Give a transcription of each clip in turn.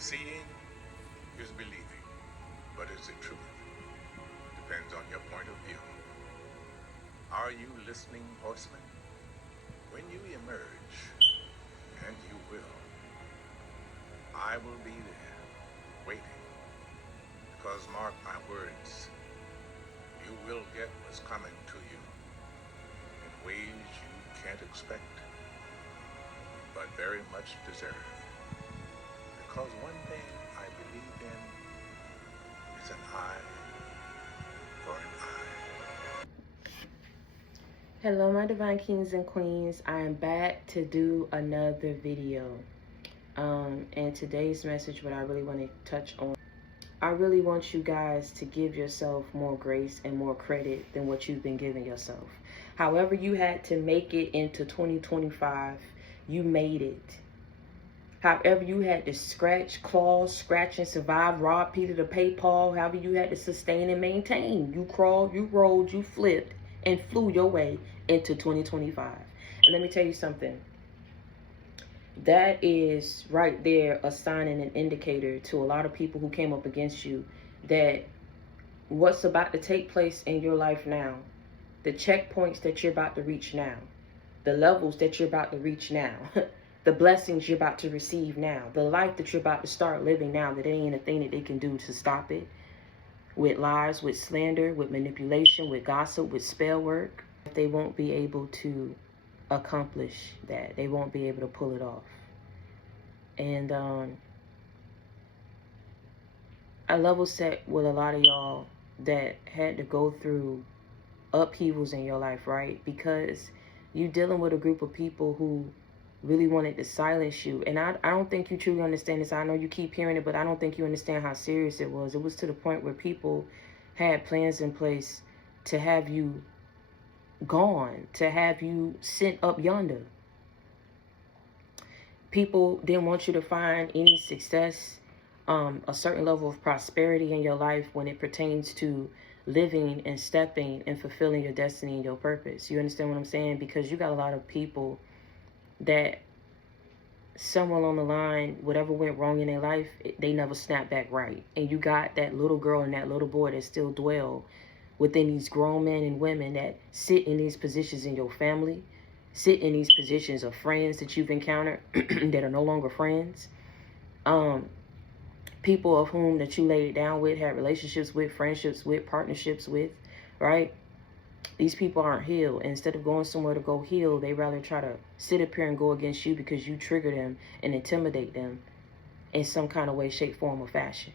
Seeing is believing, but is it truth? Depends on your point of view. Are you listening, horseman? When you emerge, and you will, I will be there, waiting. Because mark my words, you will get what's coming to you in ways you can't expect, but very much deserve. Because one thing I believe in is an eye for an eye. Hello, my divine kings and queens. I am back to do another video. And today's message, what I really want to touch on, I really want you guys to give yourself more grace and more credit than what you've been giving yourself. However you had to make it into 2025, you made it. However you had to scratch, claw, scratch and survive, rob Peter to pay Paul, however you had to sustain and maintain. You crawled, you rolled, you flipped, and flew your way into 2025. And let me tell you something. That is right there a sign and an indicator to a lot of people who came up against you that what's about to take place in your life now, the checkpoints that you're about to reach now, the levels that you're about to reach now, the blessings you're about to receive now, the life that you're about to start living now, that ain't a thing that they can do to stop it. With lies, with slander, with manipulation, with gossip, with spell work, they won't be able to accomplish that. They won't be able to pull it off. And I level set with a lot of y'all that had to go through upheavals in your life, right? Because you're dealing with a group of people who really wanted to silence you. And I don't think you truly understand this. I know you keep hearing it, but I don't think you understand how serious it was. It was to the point where people had plans in place to have you gone, to have you sent up yonder. People didn't want you to find any success, a certain level of prosperity in your life when it pertains to living and stepping and fulfilling your destiny and your purpose. You understand what I'm saying? Because you got a lot of people that somewhere along the line, whatever went wrong in their life, they never snapped back right. And you got that little girl and that little boy that still dwell within these grown men and women that sit in these positions in your family, sit in these positions of friends that you've encountered that are no longer friends. People of whom that you laid down with, had relationships with, friendships with, partnerships with, right? These people aren't healed. And instead of going somewhere to go heal, they rather try to sit up here and go against you because you trigger them and intimidate them in some kind of way, shape, form, or fashion.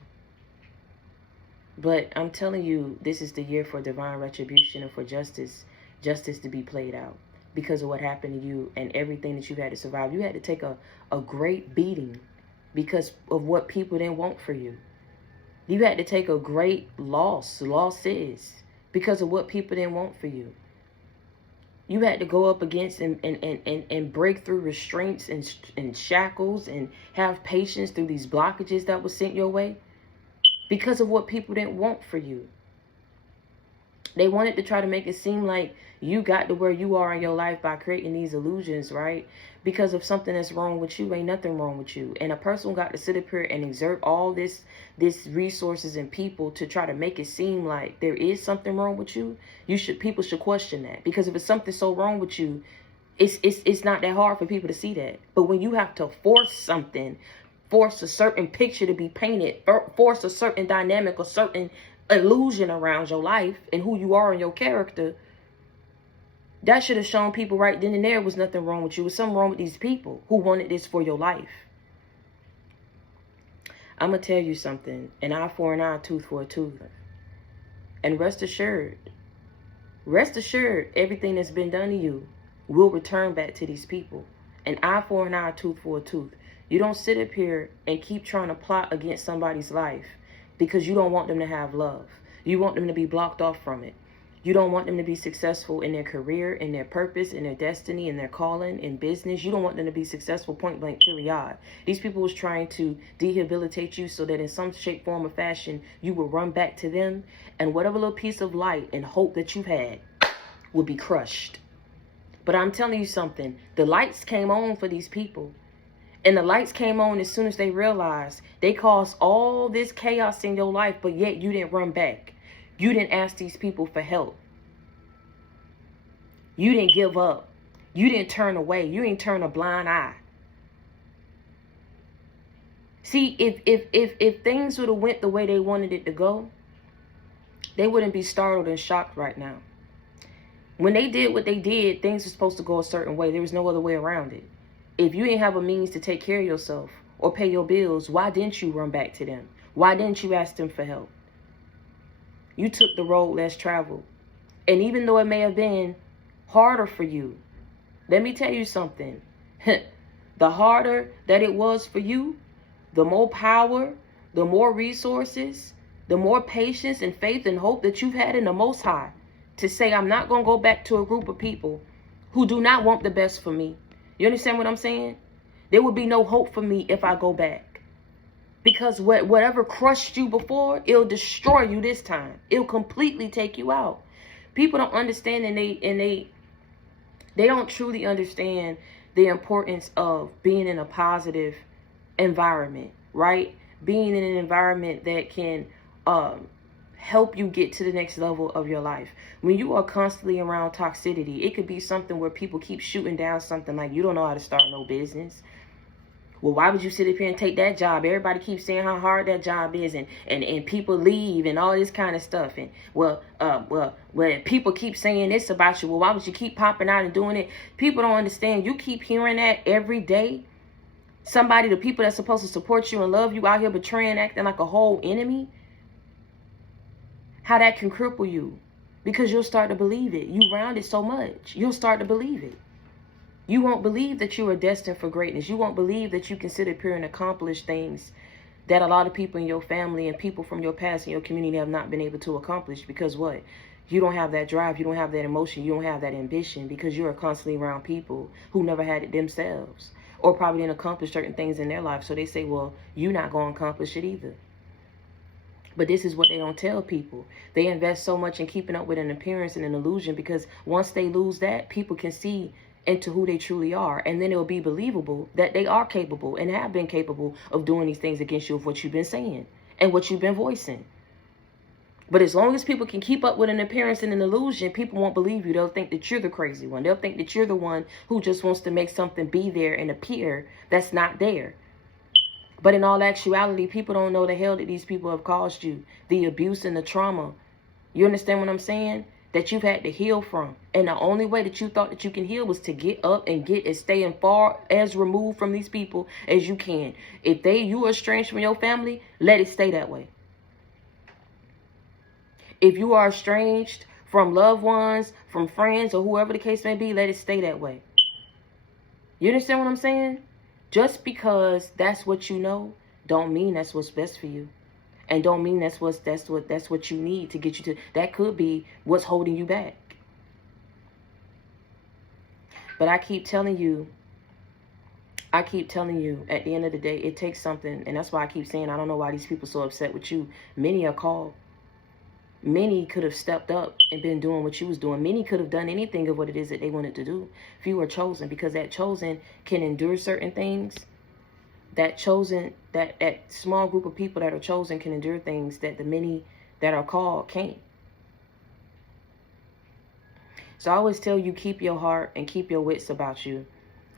But I'm telling you, this is the year for divine retribution and for justice to be played out because of what happened to you and everything that you had to survive. You had to take a great beating because of what people didn't want for you. You had to take a great losses, because of what people didn't want for you. You had to go up against and break through restraints and shackles and have patience through these blockages that were sent your way because of what people didn't want for you. They wanted to try to make it seem like you got to where you are in your life by creating these illusions, right? Because of something that's wrong with you, ain't nothing wrong with you. And a person got to sit up here and exert all this resources and people to try to make it seem like there is something wrong with you. People should question that. Because if it's something so wrong with you, it's not that hard for people to see that. But when you have to force something, force a certain picture to be painted, force a certain dynamic, a certain illusion around your life and who you are and your character, that should have shown people right then and there was nothing wrong with you. It was something wrong with these people who wanted this for your life. I'm going to tell you something. An eye for an eye, tooth for a tooth. And rest assured, everything that's been done to you will return back to these people. An eye for an eye, tooth for a tooth. You don't sit up here and keep trying to plot against somebody's life because you don't want them to have love. You want them to be blocked off from it. You don't want them to be successful in their career, in their purpose, in their destiny, in their calling, in business. You don't want them to be successful, point blank, period. These people was trying to rehabilitate you so that in some shape, form, or fashion, you will run back to them. And whatever little piece of light and hope that you had will be crushed. But I'm telling you something. The lights came on for these people. And the lights came on as soon as they realized they caused all this chaos in your life, but yet you didn't run back. You didn't ask these people for help. You didn't give up. You didn't turn away. You didn't turn a blind eye. See, if things would have went the way they wanted it to go, they wouldn't be startled and shocked right now. When they did what they did, things were supposed to go a certain way. There was no other way around it. If you didn't have a means to take care of yourself or pay your bills, why didn't you run back to them? Why didn't you ask them for help? You took the road less traveled. And even though it may have been harder for you, let me tell you something. The harder that it was for you, the more power, the more resources, the more patience and faith and hope that you've had in the Most High to say, I'm not going to go back to a group of people who do not want the best for me. You understand what I'm saying? There would be no hope for me if I go back. Because whatever crushed you before, it'll destroy you this time. It'll completely take you out. People don't understand, and they don't truly understand the importance of being in a positive environment, right? Being in an environment that can help you get to the next level of your life. When you are constantly around toxicity, it could be something where people keep shooting down something like, you don't know how to start no business. Well, why would you sit up here and take that job? Everybody keeps saying how hard that job is, and people leave and all this kind of stuff. And well, people keep saying this about you. Well, why would you keep popping out and doing it? People don't understand. You keep hearing that every day. Somebody, the people that's supposed to support you and love you, out here betraying, acting like a whole enemy. How that can cripple you, because you'll start to believe it. You round it so much, you'll start to believe it. You won't believe that you are destined for greatness. You won't believe that you can sit up here and accomplish things that a lot of people in your family and people from your past and your community have not been able to accomplish. Because what? You don't have that drive. You don't have that emotion. You don't have that ambition, because you are constantly around people who never had it themselves, or probably didn't accomplish certain things in their life. So they say, well, you're not going to accomplish it either. But this is what they don't tell people. They invest so much in keeping up with an appearance and an illusion, because once they lose that, people can see into who they truly are. And then it will be believable that they are capable and have been capable of doing these things against you, of what you've been saying and what you've been voicing. But as long as people can keep up with an appearance and an illusion, people won't believe you. They'll think that you're the crazy one. They'll think that you're the one who just wants to make something be there and appear that's not there. But in all actuality, people don't know the hell that these people have caused you. The abuse and the trauma. You understand what I'm saying? That you've had to heal from. And the only way that you thought that you can heal was to get up and get and stay as far as removed from these people as you can. If you are estranged from your family, let it stay that way. If you are estranged from loved ones, from friends, or whoever the case may be, let it stay that way. You understand what I'm saying? Just because that's what you know, don't mean that's what's best for you. And don't mean that's what you need to get you to. That could be what's holding you back. But I keep telling you, at the end of the day, it takes something. And that's why I keep saying, I don't know why these people are so upset with you. Many are called. Many could have stepped up and been doing what you was doing. Many could have done anything of what it is that they wanted to do. Few are chosen, because that chosen can endure certain things. That small group of people that are chosen can endure things that the many that are called can't. So I always tell you, keep your heart and keep your wits about you,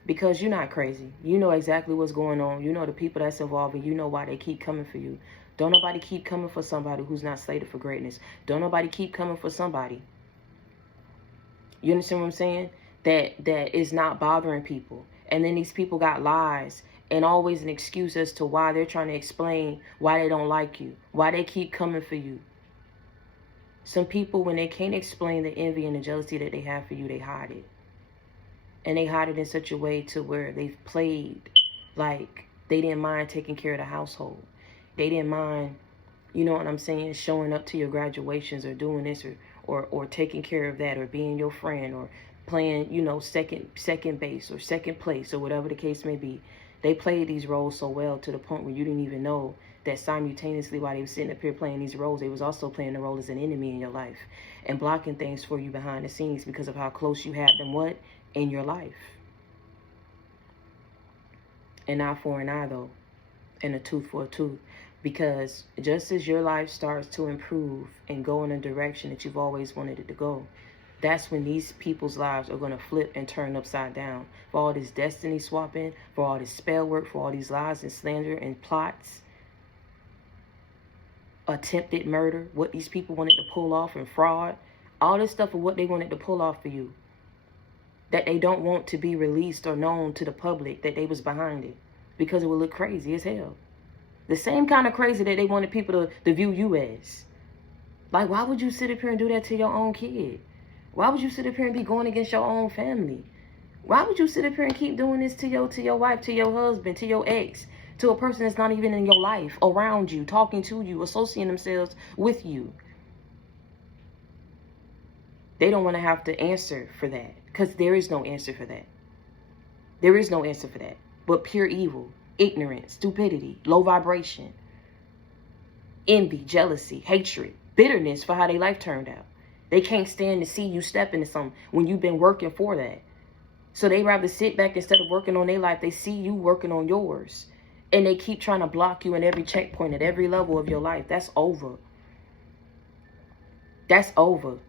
because you're not crazy. You know exactly what's going on. You know the people that's involved, and you know why they keep coming for you. Don't nobody keep coming for somebody who's not slated for greatness. Don't nobody keep coming for somebody. You understand what I'm saying? That is not bothering people. And then these people got lies and always an excuse as to why they're trying to explain why they don't like you, why they keep coming for you. Some people, when they can't explain the envy and the jealousy that they have for you, they hide it. And they hide it in such a way to where they've played like they didn't mind taking care of the household. They didn't mind, you know what I'm saying, showing up to your graduations, or doing this, or taking care of that, or being your friend, or playing, you know, second base or second place, or whatever the case may be. They played these roles so well to the point where you didn't even know that simultaneously, while they were sitting up here playing these roles, they was also playing the role as an enemy in your life and blocking things for you behind the scenes because of how close you had them in your life. An eye for an eye, though, and a tooth for a tooth. Because just as your life starts to improve and go in a direction that you've always wanted it to go, that's when these people's lives are going to flip and turn upside down. For all this destiny swapping, for all this spell work, for all these lies and slander and plots, attempted murder, what these people wanted to pull off, and fraud, all this stuff of what they wanted to pull off for you, that they don't want to be released or known to the public that they was behind it, because it would look crazy as hell. The same kind of crazy that they wanted people to view you as. Like, why would you sit up here and do that to your own kid? Why would you sit up here and be going against your own family? Why would you sit up here and keep doing this to your wife, to your husband, to your ex, to a person that's not even in your life, around you, talking to you, associating themselves with you? They don't want to have to answer for that, because there is no answer for that. There is no answer for that but pure evil, ignorance, stupidity, low vibration, envy, jealousy, hatred, bitterness for how their life turned out. They can't stand to see you step into something when you've been working for that. So they rather sit back instead of working on their life. They see you working on yours. And they keep trying to block you in every checkpoint at every level of your life. That's over. That's over.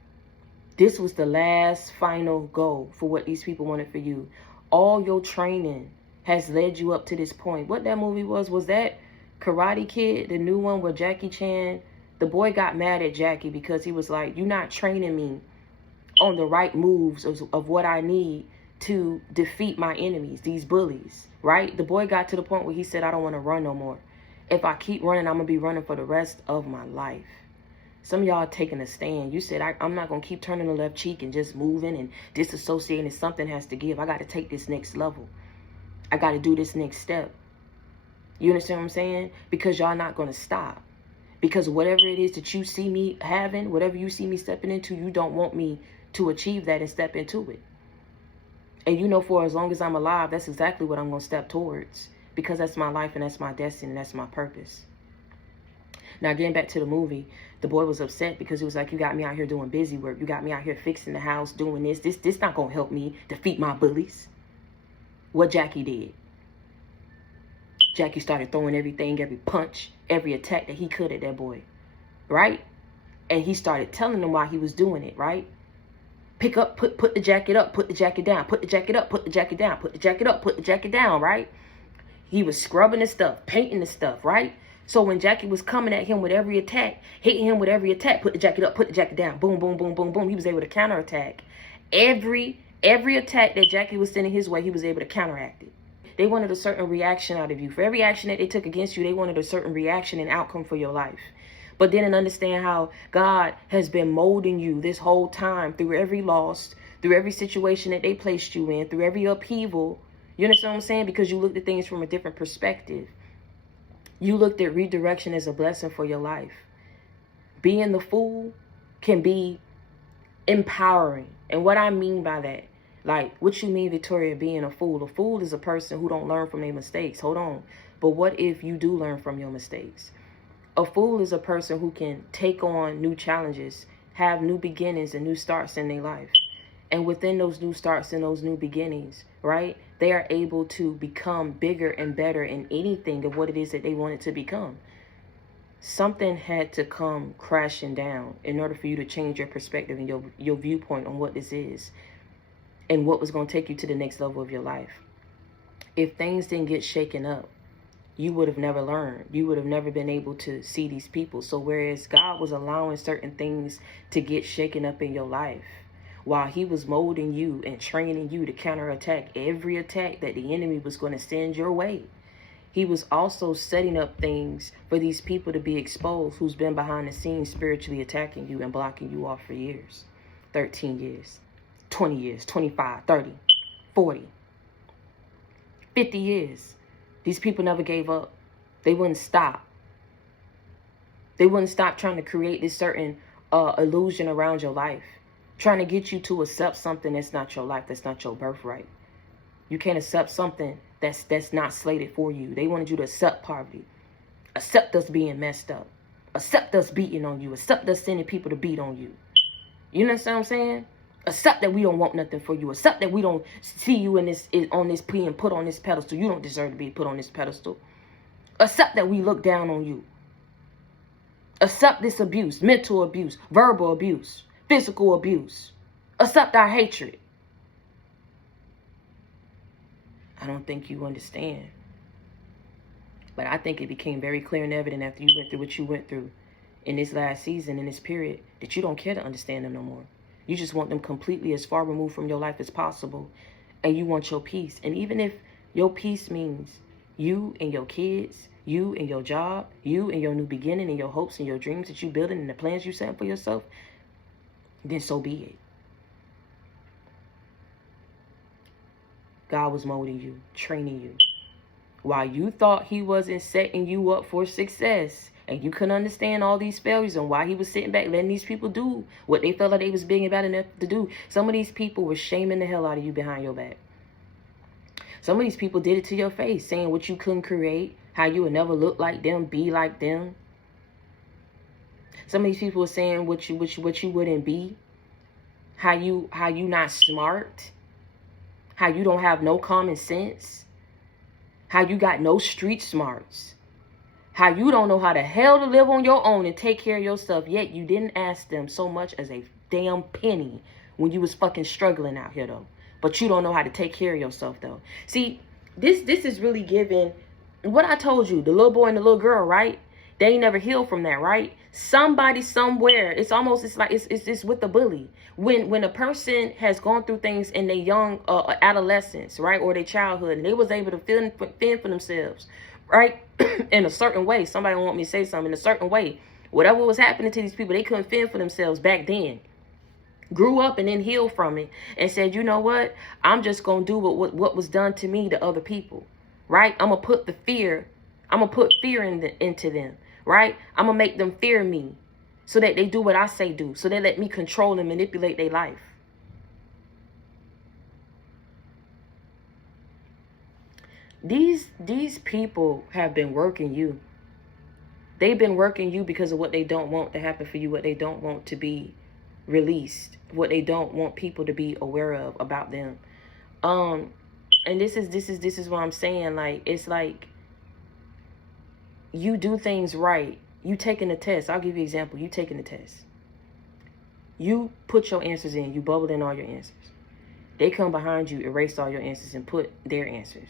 This was the last final goal for what these people wanted for you. All your training has led you up to this point. What that movie was that Karate Kid, the new one where Jackie Chan, the boy got mad at Jackie because he was like, you're not training me on the right moves of what I need to defeat my enemies, these bullies, right? The boy got to the point where he said, I don't want to run no more. If I keep running, I'm going to be running for the rest of my life. Some of y'all are taking a stand. You said, I'm not going to keep turning the left cheek and just moving and disassociating. Something has to give. I got to take this next level. I got to do this next step. You understand what I'm saying? Because y'all not going to stop. Because whatever it is that you see me having, whatever you see me stepping into, you don't want me to achieve that and step into it. And you know, for as long as I'm alive, that's exactly what I'm going to step towards. Because that's my life and that's my destiny and that's my purpose. Now, getting back to the movie, the boy was upset because he was like, you got me out here doing busy work. You got me out here fixing the house, doing this. This not going to help me defeat my bullies. What Jackie did. Jackie started throwing everything, every punch, every attack that he could at that boy. Right? And he started telling him why he was doing it, right? Pick up, put the jacket up, put the jacket down, put the jacket up, put the jacket down, put the jacket up, put the jacket down, right? He was scrubbing the stuff, painting the stuff, right? So when Jackie was coming at him with every attack, hitting him with every attack, put the jacket up, put the jacket down, boom, boom, boom, boom, boom, he was able to counterattack. Every attack that Jackie was sending his way, he was able to counteract it. They wanted a certain reaction out of you. For every action that they took against you, they wanted a certain reaction and outcome for your life. But didn't understand how God has been molding you this whole time through every loss, through every situation that they placed you in, through every upheaval. You understand what I'm saying? Because you looked at things from a different perspective. You looked at redirection as a blessing for your life. Being the fool can be empowering. And what I mean by that, like, what you mean, Victoria, being a fool? A fool is a person who don't learn from their mistakes. Hold on. But what if you do learn from your mistakes? A fool is a person who can take on new challenges, have new beginnings and new starts in their life. And within those new starts and those new beginnings, right, they are able to become bigger and better in anything of what it is that they wanted to become. Something had to come crashing down in order for you to change your perspective and your viewpoint on what this is and what was going to take you to the next level of your life. If things didn't get shaken up, you would have never learned. You would have never been able to see these people. So whereas God was allowing certain things to get shaken up in your life, while he was molding you and training you to counterattack every attack that the enemy was going to send your way, he was also setting up things for these people to be exposed who's been behind the scenes spiritually attacking you and blocking you off for years. 13 years, 20 years, 25, 30, 40, 50 years. These people never gave up. They wouldn't stop. They wouldn't stop trying to create this certain illusion around your life, trying to get you to accept something that's not your life, that's not your birthright. You can't accept something that's not slated for you. They wanted you to accept poverty, accept us being messed up, accept us beating on you, accept us sending people to beat on you. You understand what I'm saying? Accept that we don't want nothing for you. Accept that we don't see you in this on this being put on this pedestal. You don't deserve to be put on this pedestal. Accept that we look down on you. Accept this abuse, mental abuse, verbal abuse, physical abuse. Accept our hatred. I don't think you understand. But I think it became very clear and evident after you went through what you went through in this last season, in this period, that you don't care to understand them no more. You just want them completely as far removed from your life as possible. And you want your peace. And even if your peace means you and your kids, you and your job, you and your new beginning and your hopes and your dreams that you building and the plans you set for yourself, then so be it. God was molding you, training you. While you thought he wasn't setting you up for success, and you couldn't understand all these failures and why he was sitting back letting these people do what they felt like they was big and bad enough to do. Some of these people were shaming the hell out of you behind your back. Some of these people did it to your face, saying what you couldn't create, how you would never look like them, be like them. Some of these people were saying what you wouldn't be, how you not smart, how you don't have no common sense, how you got no street smarts, how you don't know how the hell to live on your own and take care of yourself, yet you didn't ask them so much as a damn penny when you was fucking struggling out here, though. But you don't know how to take care of yourself, though. See, this is really giving what I told you, the little boy and the little girl, right? They ain't never healed from that, right? Somebody somewhere, it's with the bully. When a person has gone through things in their young adolescence, right, or their childhood, and they was able to fend for themselves, right, in a certain way. Somebody want me to say something in a certain way. Whatever was happening to these people, they couldn't fend for themselves back then. Grew up and then healed from it and said, you know what? I'm just going to do what was done to me to other people, right? I'm going to put fear into them, right? I'm going to make them fear me so that they do what I say do, so they let me control and manipulate their life. These people have been working you. They've been working you because of what they don't want to happen for you, what they don't want to be released, what they don't want people to be aware of about them. And this is what I'm saying. Like, it's like you do things right. You taking the test. I'll give you an example. You taking the test. You put your answers in. You bubble in all your answers. They come behind you, erase all your answers, and put their answers.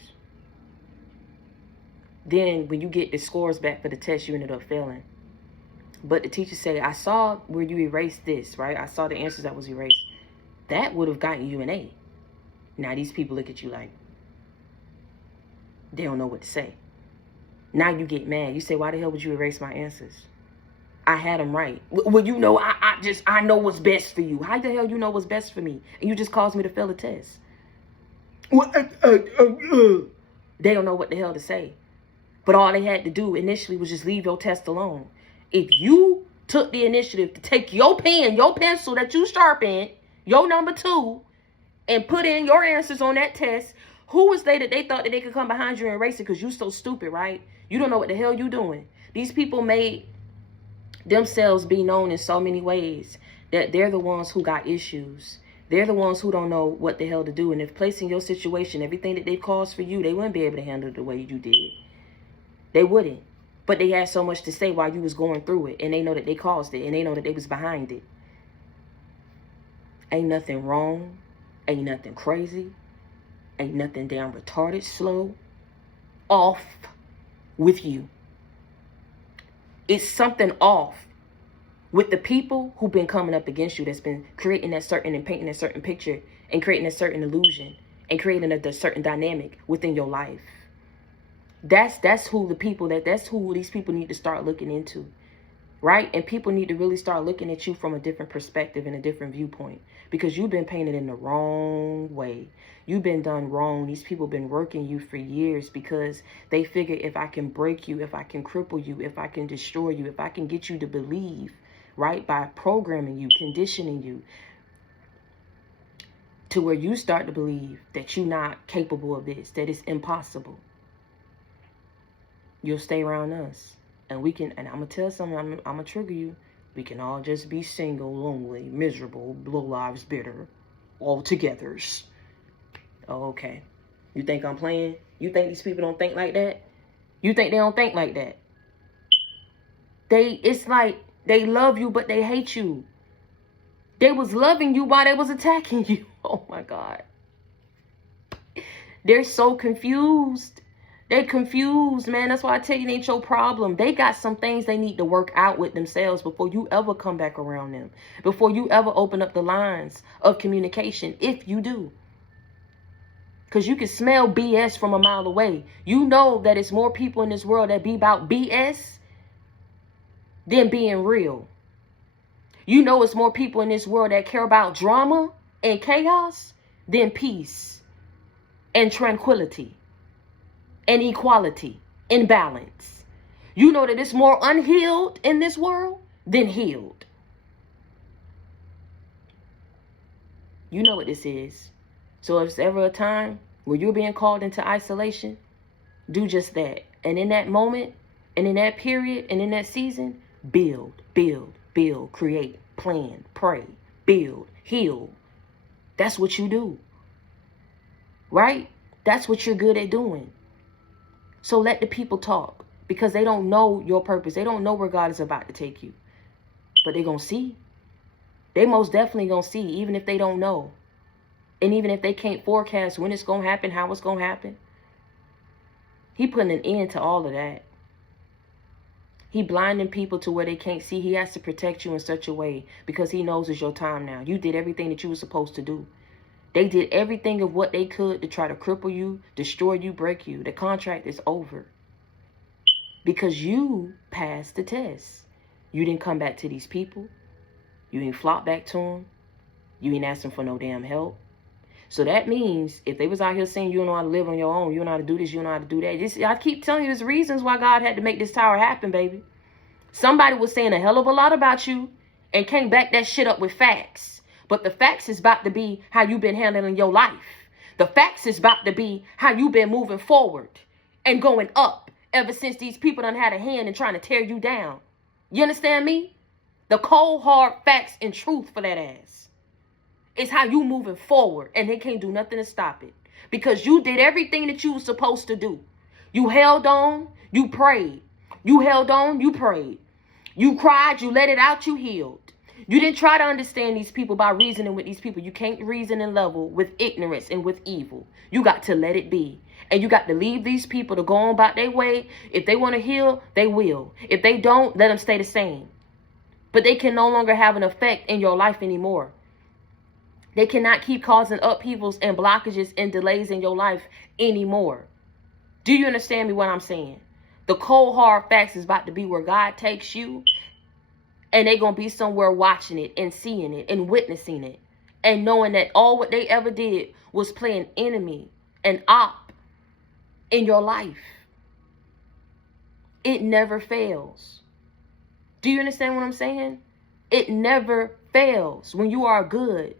Then when you get the scores back for the test, you ended up failing. But the teacher say, I saw where you erased this, right? I saw the answers that was erased. That would have gotten you an A. Now these people look at you like they don't know what to say. Now you get mad. You say, why the hell would you erase my answers? I had them right. Well, you know, I know what's best for you. How the hell you know what's best for me? And you just caused me to fail a test. Well, they don't know what the hell to say. But all they had to do initially was just leave your test alone. If you took the initiative to take your pen, your pencil that you sharpened, your number 2, and put in your answers on that test, who was they that they thought that they could come behind you and erase it because you so stupid, right? You don't know what the hell you doing. These people made themselves be known in so many ways that they're the ones who got issues. They're the ones who don't know what the hell to do. And if placed in your situation, everything that they caused for you, they wouldn't be able to handle it the way you did. They wouldn't. But they had so much to say while you was going through it. And they know that they caused it. And they know that they was behind it. Ain't nothing wrong. Ain't nothing crazy. Ain't nothing damn retarded, slow, off with you. It's something off with the people who've been coming up against you, that's been creating that certain and painting that certain picture and creating a certain illusion and creating a certain dynamic within your life. That's who these people need to start looking into, right? And people need to really start looking at you from a different perspective and a different viewpoint, because you've been painted in the wrong way. You've been done wrong. These people have been working you for years because they figure if I can break you, if I can cripple you, if I can destroy you, if I can get you to believe, right, by programming you, conditioning you to where you start to believe that you're not capable of this, that it's impossible, you'll stay around us. And we can, and I'm going to tell something, I'm going to trigger you. We can all just be single, lonely, miserable, low lives bitter. all togethers. Oh, okay. You think I'm playing? You think these people don't think like that? You think they don't think like that? It's like they love you, but they hate you. They was loving you while they was attacking you. Oh my God. They're so confused. They're confused, man. That's why I tell you, it ain't your problem. They got some things they need to work out with themselves before you ever come back around them. Before you ever open up the lines of communication, if you do. Because you can smell BS from a mile away. You know that it's more people in this world that be about BS than being real. You know it's more people in this world that care about drama and chaos than peace and tranquility and equality and balance. You know that it's more unhealed in this world than healed. You know what this is. So if there's ever a time where you're being called into isolation, do just that. And in that moment, and in that period, and in that season, build, build, build, create, plan, pray, build, heal. That's what you do. Right? That's what you're good at doing. So let the people talk, because they don't know your purpose. They don't know where God is about to take you. But they're going to see. They most definitely going to see, even if they don't know. And even if they can't forecast when it's going to happen, how it's going to happen. He putting an end to all of that. He blinding people to where they can't see. He has to protect you in such a way because he knows it's your time now. You did everything that you were supposed to do. They did everything of what they could to try to cripple you, destroy you, break you. The contract is over. Because you passed the test. You didn't come back to these people. You didn't flop back to them. You ain't ask them for no damn help. So that means if they was out here saying you don't know how to live on your own, you don't know how to do this, you don't know how to do that. I keep telling you, there's reasons why God had to make this tower happen, baby. Somebody was saying a hell of a lot about you and came back that shit up with facts. But the facts is about to be how you've been handling your life. The facts is about to be how you've been moving forward and going up ever since these people done had a hand in trying to tear you down. You understand me? The cold, hard facts and truth for that ass. It's how you moving forward, and they can't do nothing to stop it. Because you did everything that you were supposed to do. You held on, you prayed. You held on, you prayed. You cried, you let it out, you healed. You didn't try to understand these people by reasoning with these people. You can't reason and level with ignorance and with evil. You got to let it be. And you got to leave these people to go on about their way. If they want to heal, they will. If they don't, let them stay the same. But they can no longer have an effect in your life anymore. They cannot keep causing upheavals and blockages and delays in your life anymore. Do you understand me what I'm saying? The cold hard facts is about to be where God takes you. And they're going to be somewhere watching it and seeing it and witnessing it. And knowing that all what they ever did was play an enemy, an op in your life. It never fails. Do you understand what I'm saying? It never fails when you are good.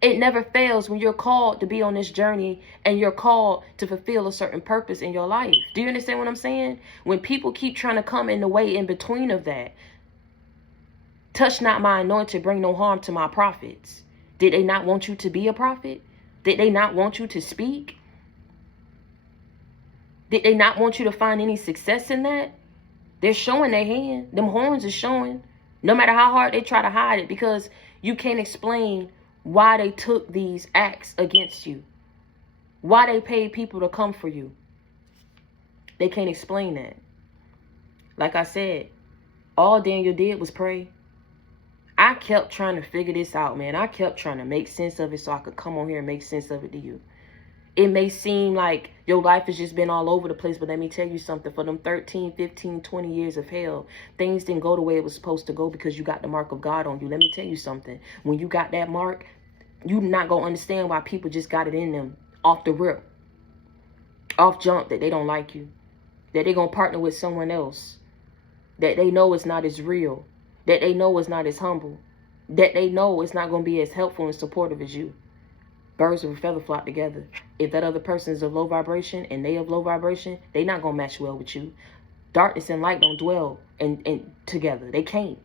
It never fails when you're called to be on this journey and you're called to fulfill a certain purpose in your life. Do you understand what I'm saying? When people keep trying to come in the way in between of that. Touch not my anointed, bring no harm to my prophets. Did they not want you to be a prophet? Did they not want you to speak? Did they not want you to find any success in that? They're showing their hand. Them horns are showing. No matter how hard they try to hide it, because you can't explain why they took these acts against you. Why they paid people to come for you. They can't explain that. Like I said, all Daniel did was pray. I kept trying to figure this out, man. I kept trying to make sense of it so I could come on here and make sense of it to you. It may seem like your life has just been all over the place, but let me tell you something. For them 13, 15, 20 years of hell, things didn't go the way it was supposed to go because you got the mark of God on you. Let me tell you something. When you got that mark, you're not going to understand why people just got it in them off the rip. Off jump that they don't like you. That they're going to partner with someone else. That they know it's not as real. That they know it's not as humble. That they know it's not going to be as helpful and supportive as you. Birds of a feather flock together. If that other person is of low vibration and they of low vibration, they not going to match well with you. Darkness and light don't dwell and together. They can't.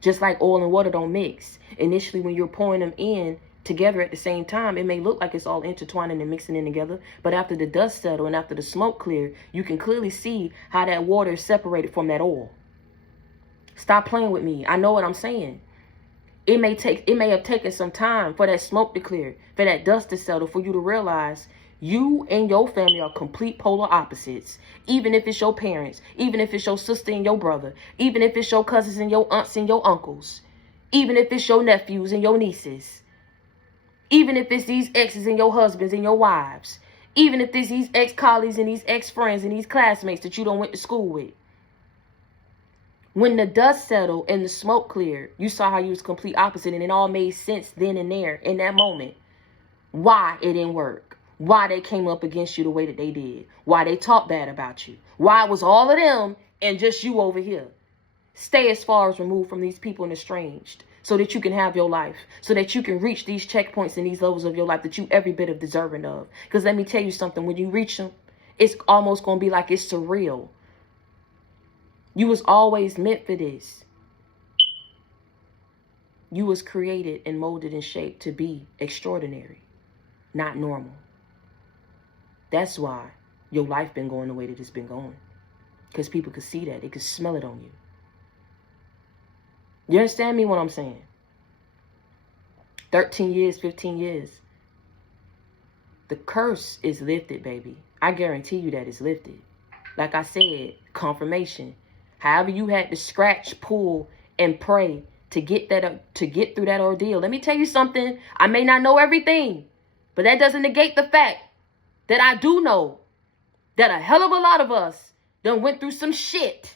Just like oil and water don't mix. Initially, when you're pouring them in, together at the same time. It may look like it's all intertwining and mixing in together, but after the dust settle and after the smoke clear, you can clearly see how that water is separated from that oil. Stop playing with me. I know what I'm saying. It may have taken some time for that smoke to clear, for that dust to settle, for you to realize you and your family are complete polar opposites. Even if it's your parents, even if it's your sister and your brother, even if it's your cousins and your aunts and your uncles, even if it's your nephews and your nieces, even if it's these exes and your husbands and your wives, even if it's these ex-colleagues and these ex-friends and these classmates that you don't went to school with. When the dust settled and the smoke cleared, you saw how you was complete opposite, and it all made sense then and there in that moment. Why it didn't work. Why they came up against you the way that they did. Why they talked bad about you. Why it was all of them and just you over here. Stay as far as removed from these people and estranged so that you can have your life, so that you can reach these checkpoints and these levels of your life that you every bit of deserving of. Because let me tell you something, when you reach them, it's almost going to be like it's surreal. You was always meant for this. You was created and molded and shaped to be extraordinary, not normal. That's why your life been going the way that it's been going. Because people could see that. They could smell it on you. You understand me what I'm saying? 13 years, 15 years. The curse is lifted, baby. I guarantee you that it's lifted. Like I said, confirmation. However you had to scratch, pull, and pray to get through that ordeal. Let me tell you something. I may not know everything, but that doesn't negate the fact that I do know that a hell of a lot of us done went through some shit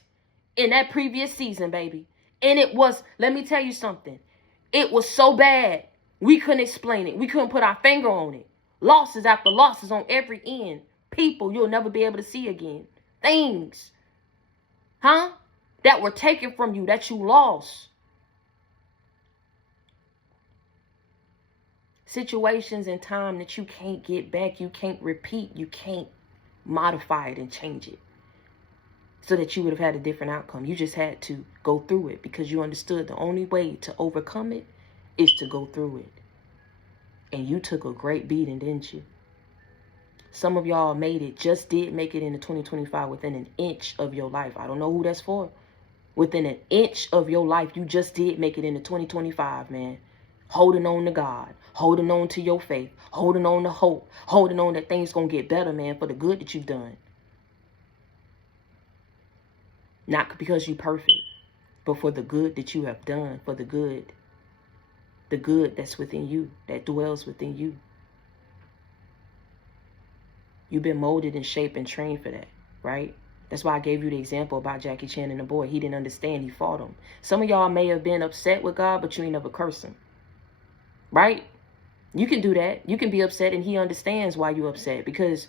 in that previous season, baby. And it was, let me tell you something. It was so bad, we couldn't explain it. We couldn't put our finger on it. Losses after losses on every end. People you'll never be able to see again. Things. That were taken from you, that you lost. Situations and time that you can't get back, you can't repeat, you can't modify it and change it so that you would have had a different outcome. You just had to go through it because you understood the only way to overcome it is to go through it. And you took a great beating, didn't you? Some of y'all made it, just did make it into 2025 within an inch of your life. I don't know who that's for. Within an inch of your life, you just did make it into 2025, man. Holding on to God, holding on to your faith, holding on to hope, holding on that things going to get better, man, for the good that you've done. Not because you're perfect, but for the good that you have done, for the good that's within you, that dwells within you. You've been molded and shaped and trained for that, right? That's why I gave you the example about Jackie Chan and the boy. He didn't understand. He fought him. Some of y'all may have been upset with God, but you ain't never cursed him, right? You can do that. You can be upset and he understands why you're upset because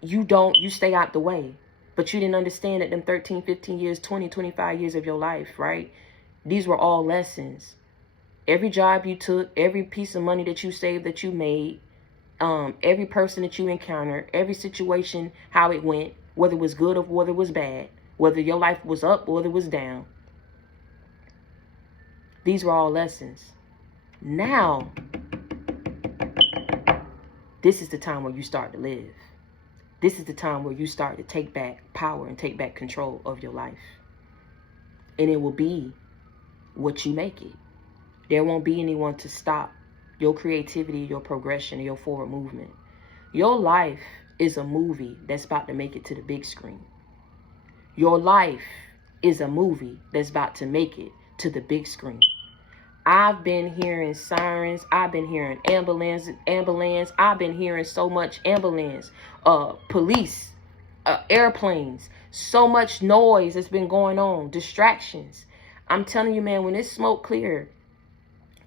you stay out the way. But you didn't understand that them 13, 15 years, 20, 25 years of your life, right? These were all lessons. Every job you took, every piece of money that you saved, that you made, every person that you encountered, every situation, how it went, whether it was good or whether it was bad, whether your life was up or whether it was down. These were all lessons. Now, this is the time where you start to live. This is the time where you start to take back power and take back control of your life. And it will be what you make it. There won't be anyone to stop your creativity, your progression, your forward movement. Your life is a movie that's about to make it to the big screen. Your life is a movie that's about to make it to the big screen. I've been hearing sirens. I've been hearing ambulance. I've been hearing so much ambulance, police, airplanes, so much noise that's been going on, distractions. I'm telling you, man, when this smoke cleared,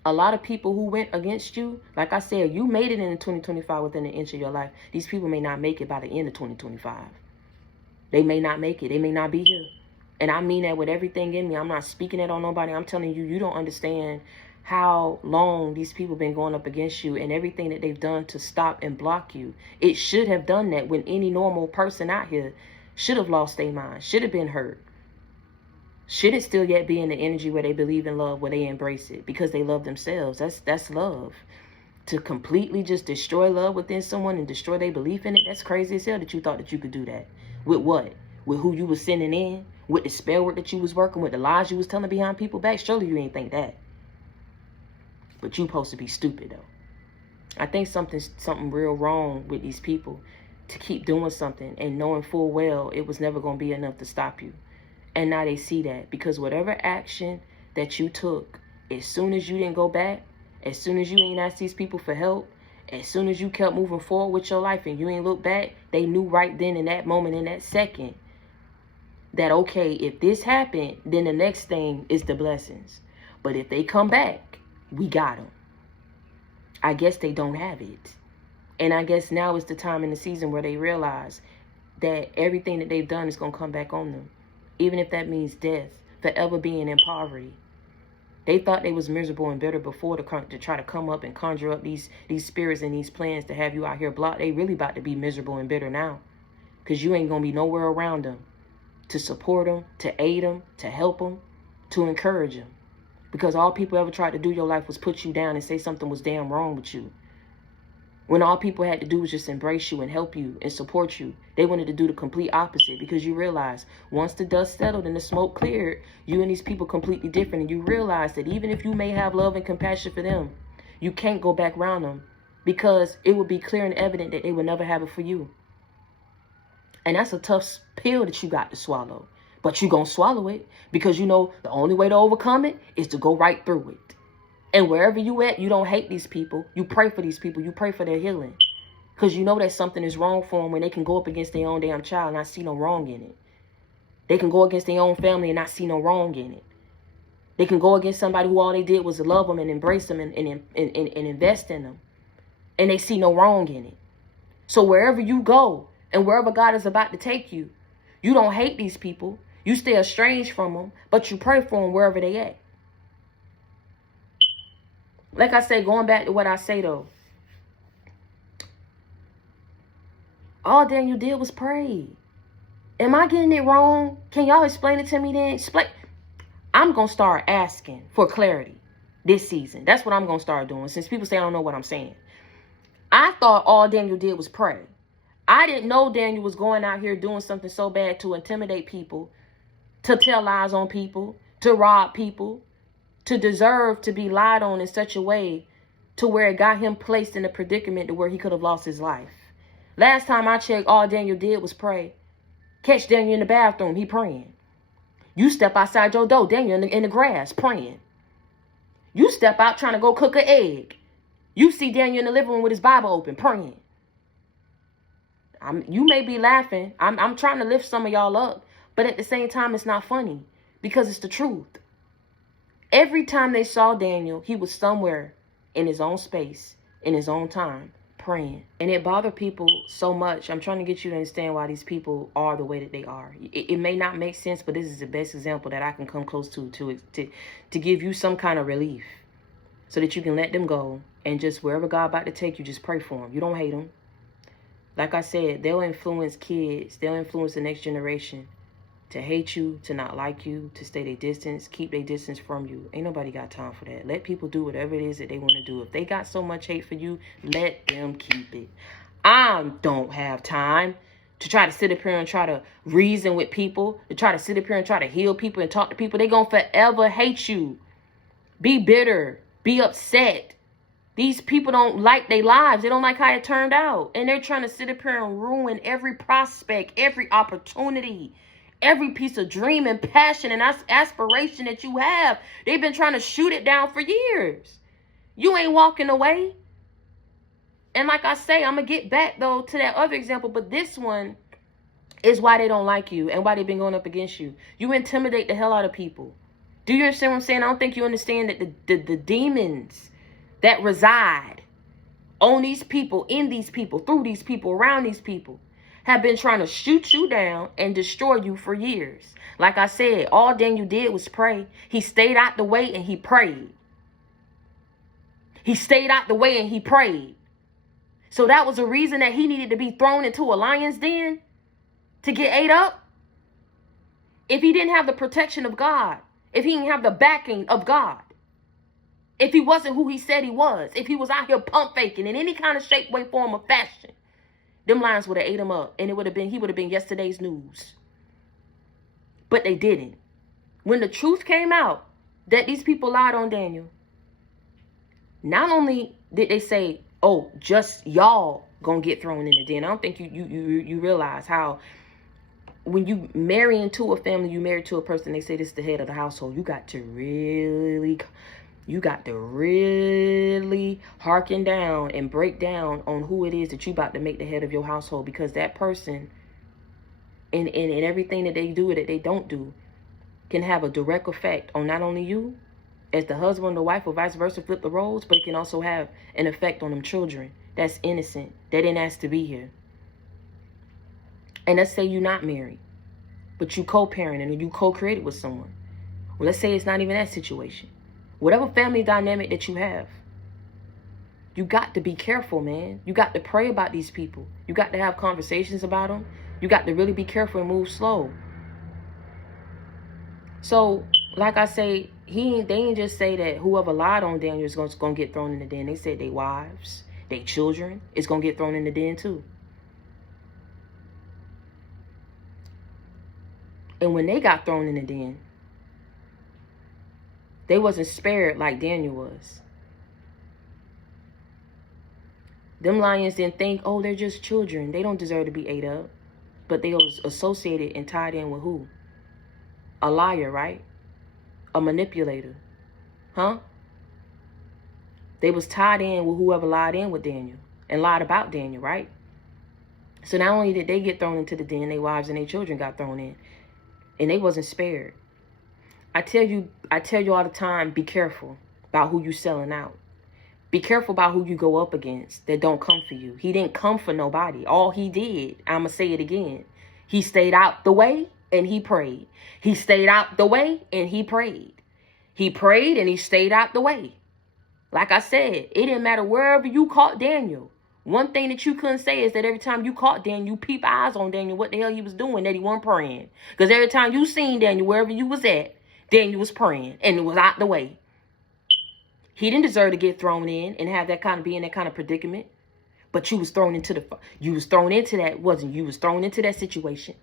a lot of people who went against you, like I said, you made it in 2025 within an inch of your life. These people may not make it by the end of 2025. They may not make it. They may not be here. And I mean that with everything in me. I'm not speaking it on nobody. I'm telling you, you don't understand how long these people been going up against you and everything that they've done to stop and block you. It should have done that when any normal person out here should have lost their mind, should have been hurt. Should it still yet be in the energy where they believe in love, where they embrace it because they love themselves? That's love. to completely just destroy love within someone and destroy their belief in it, that's crazy as hell that you thought that you could do that. With what? With who you was sending in? With the spell work that you was working with, the lies you was telling behind people's back? Surely you ain't think that. But you supposed to be stupid, though. I think something real wrong with these people to keep doing something and knowing full well it was never going to be enough to stop you. And now they see that, because whatever action that you took, as soon as you didn't go back, as soon as you ain't asked these people for help, as soon as you kept moving forward with your life and you ain't looked back, they knew right then in that moment, in that second, that, okay, if this happened, then the next thing is the blessings. But if they come back, we got them. I guess they don't have it. And I guess now is the time in the season where they realize that everything that they've done is going to come back on them. Even if that means death, forever being in poverty. They thought they was miserable and bitter before to try to come up and conjure up these spirits and these plans to have you out here blocked. They really about to be miserable and bitter now. Because you ain't going to be nowhere around them to support them, to aid them, to help them, to encourage them. Because all people ever tried to do in your life was put you down and say something was damn wrong with you. When all people had to do was just embrace you and help you and support you, they wanted to do the complete opposite, because you realize once the dust settled and the smoke cleared, you and these people completely different. And you realize that even if you may have love and compassion for them, you can't go back around them, because it would be clear and evident that they would never have it for you. And that's a tough pill that you got to swallow. But you're going to swallow it, because you know the only way to overcome it is to go right through it. And wherever you at, you don't hate these people. You pray for these people. You pray for their healing. Because you know that something is wrong for them when they can go up against their own damn child and not see no wrong in it. They can go against their own family and not see no wrong in it. They can go against somebody who all they did was love them and embrace them and invest in them. And they see no wrong in it. So wherever you go and wherever God is about to take you, you don't hate these people. You stay estranged from them, but you pray for them wherever they at. Like I say, going back to what I say though, all Daniel did was pray. Am I getting it wrong? Can y'all explain it to me then? I'm going to start asking for clarity this season. That's what I'm going to start doing, since people say I don't know what I'm saying. I thought all Daniel did was pray. I didn't know Daniel was going out here doing something so bad to intimidate people, to tell lies on people, to rob people, to deserve to be lied on in such a way to where it got him placed in a predicament to where he could have lost his life. Last time I checked, all Daniel did was pray. Catch Daniel in the bathroom, he praying. You step outside your door, Daniel in the grass, praying. You step out trying to go cook an egg. You see Daniel in the living room with his Bible open, praying. You may be laughing. I'm trying to lift some of y'all up. But at the same time, it's not funny, because it's the truth. Every time they saw Daniel, he was somewhere in his own space, in his own time, praying. And it bothered people so much. I'm trying to get you to understand why these people are the way that they are. It may not make sense, but this is the best example that I can come close to give you some kind of relief, so that you can let them go. And just wherever God about to take you, just pray for them. You don't hate them. Like I said, they'll influence kids. They'll influence the next generation to hate you, to not like you, to stay their distance, keep their distance from you. Ain't nobody got time for that. Let people do whatever it is that they want to do. If they got so much hate for you, let them keep it. I don't have time to try to sit up here and try to reason with people, to try to sit up here and try to heal people and talk to people. They're going to forever hate you. Be bitter. Be upset. These people don't like their lives. They don't like how it turned out. And they're trying to sit up here and ruin every prospect, every opportunity, every piece of dream and passion and aspiration that you have. They've been trying to shoot it down for years. You ain't walking away. And like I say, I'm going to get back, though, to that other example. But this one is why they don't like you and why they've been going up against you. You intimidate the hell out of people. Do you understand what I'm saying? I don't think you understand that the demons that reside on these people, in these people, through these people, around these people, have been trying to shoot you down and destroy you for years. Like I said, all Daniel did was pray. He stayed out the way and he prayed. He stayed out the way and he prayed. So that was a reason that he needed to be thrown into a lion's den to get ate up. If he didn't have the protection of God, if he didn't have the backing of God, If he wasn't who he said he was, if he was out here pump faking in any kind of shape, way, form, or fashion, them lions would have ate him up, and he would have been yesterday's news. But they didn't. When the truth came out that these people lied on Daniel, not only did they say, oh, just y'all gonna get thrown in the den. I don't think you realize how when you marry into a family, you marry to a person, they say this is the head of the household. You got to really hearken down and break down on who it is that you about to make the head of your household, because that person and everything that they do or that they don't do can have a direct effect on not only you as the husband or the wife, or vice versa, flip the roles, but it can also have an effect on them children that's innocent. They didn't ask to be here. And let's say you're not married, but you co-parenting and you co-created with someone. Well, let's say it's not even that situation. Whatever family dynamic that you have, you got to be careful, man. You got to pray about these people. You got to have conversations about them. You got to really be careful and move slow. So, like I say, they didn't just say that whoever lied on Daniel is going to get thrown in the den. They said their wives, their children is going to get thrown in the den too. And when they got thrown in the den, they wasn't spared like Daniel was. Them lions didn't think, oh, they're just children. They don't deserve to be ate up. But they was associated and tied in with who? A liar, right? A manipulator. Huh? They was tied in with whoever lied in with Daniel and lied about Daniel, right? So not only did they get thrown into the den, their wives and their children got thrown in. And they wasn't spared. I tell you all the time, be careful about who you selling out. Be careful about who you go up against that don't come for you. He didn't come for nobody. All he did, I'ma say it again, he stayed out the way and he prayed. He stayed out the way and he prayed. He prayed and he stayed out the way. Like I said, it didn't matter wherever you caught Daniel. One thing that you couldn't say is that every time you caught Daniel, you peep eyes on Daniel, what the hell he was doing, that he wasn't praying. Because every time you seen Daniel, wherever you was at, Daniel was praying and it was out the way. He didn't deserve to get thrown in and have that kind of, be in that kind of predicament. But you was thrown into that, wasn't you? You was thrown into that situation.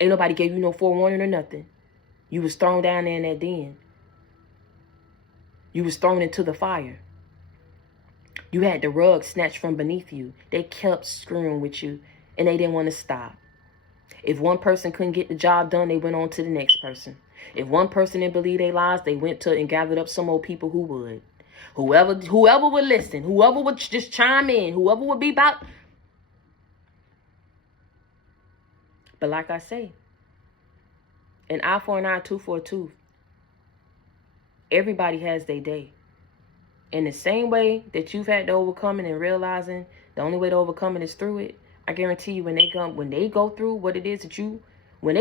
Ain't nobody gave you no forewarning or nothing. You was thrown down there in that den. You was thrown into the fire. You had the rug snatched from beneath you. They kept screwing with you and they didn't want to stop. If one person couldn't get the job done, they went on to the next person. If one person didn't believe their lies, they went to and gathered up some old people who would. Whoever would listen, whoever would just chime in, whoever would be about. But like I say, an eye for an eye, tooth for a tooth. Everybody has their day. In the same way that you've had to overcome it and realizing the only way to overcome it is through it, I guarantee you when they go through what it is that you, when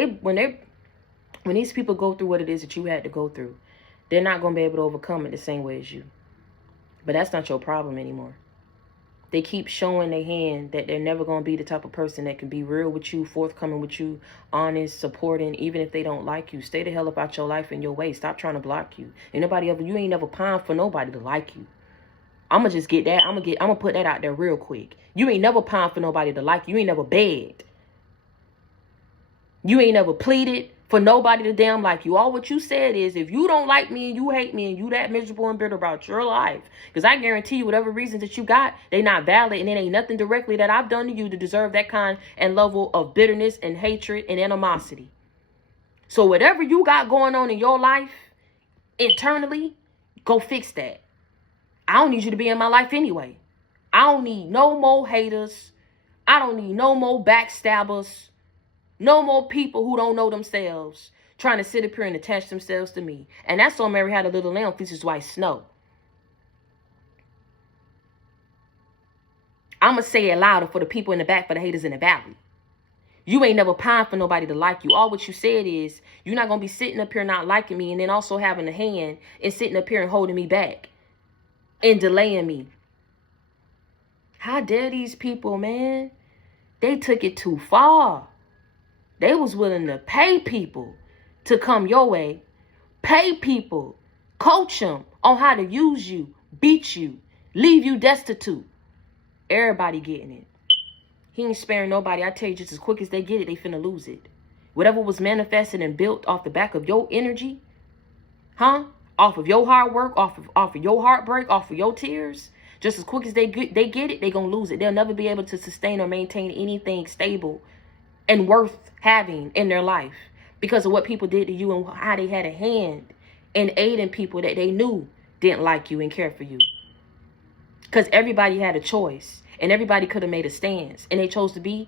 these people go through what it is that you had to go through, they're not going to be able to overcome it the same way as you. But that's not your problem anymore. They keep showing their hand that they're never going to be the type of person that can be real with you, forthcoming with you, honest, supporting, even if they don't like you. Stay the hell about your life and your way. Stop trying to block you. You ain't never pined for nobody to like you. I'm going to just get that. I'm going to put that out there real quick. You ain't never pined for nobody to like you. You ain't never begged. You ain't never pleaded for nobody to damn like you. All what you said is, if you don't like me and you hate me and you that miserable and bitter about your life, because I guarantee you whatever reasons that you got, they not valid, and it ain't nothing directly that I've done to you to deserve that kind and level of bitterness and hatred and animosity. So whatever you got going on in your life internally, go fix that. I don't need you to be in my life anyway. I don't need no more haters. I don't need no more backstabbers. No more people who don't know themselves trying to sit up here and attach themselves to me. And that's why Mary had a little lamb, this is white snow. I'm going to say it louder for the people in the back, for the haters in the valley. You ain't never pined for nobody to like you. All what you said is, you're not going to be sitting up here not liking me and then also having a hand and sitting up here and holding me back and delaying me. How dare these people, man? They took it too far. They was willing to pay people to come your way. Pay people. Coach them. on how to use you, beat you, leave you destitute. Everybody getting it. He ain't sparing nobody. I tell you, just as quick as they get it, they finna lose it. Whatever was manifested and built off the back of your energy, off of your hard work, off of your heartbreak, off of your tears, just as quick as they get it, they gonna lose it. They'll never be able to sustain or maintain anything stable and worth having in their life because of what people did to you and how they had a hand in aiding people that they knew didn't like you and care for you. Because everybody had a choice and everybody could have made a stance, and they chose to be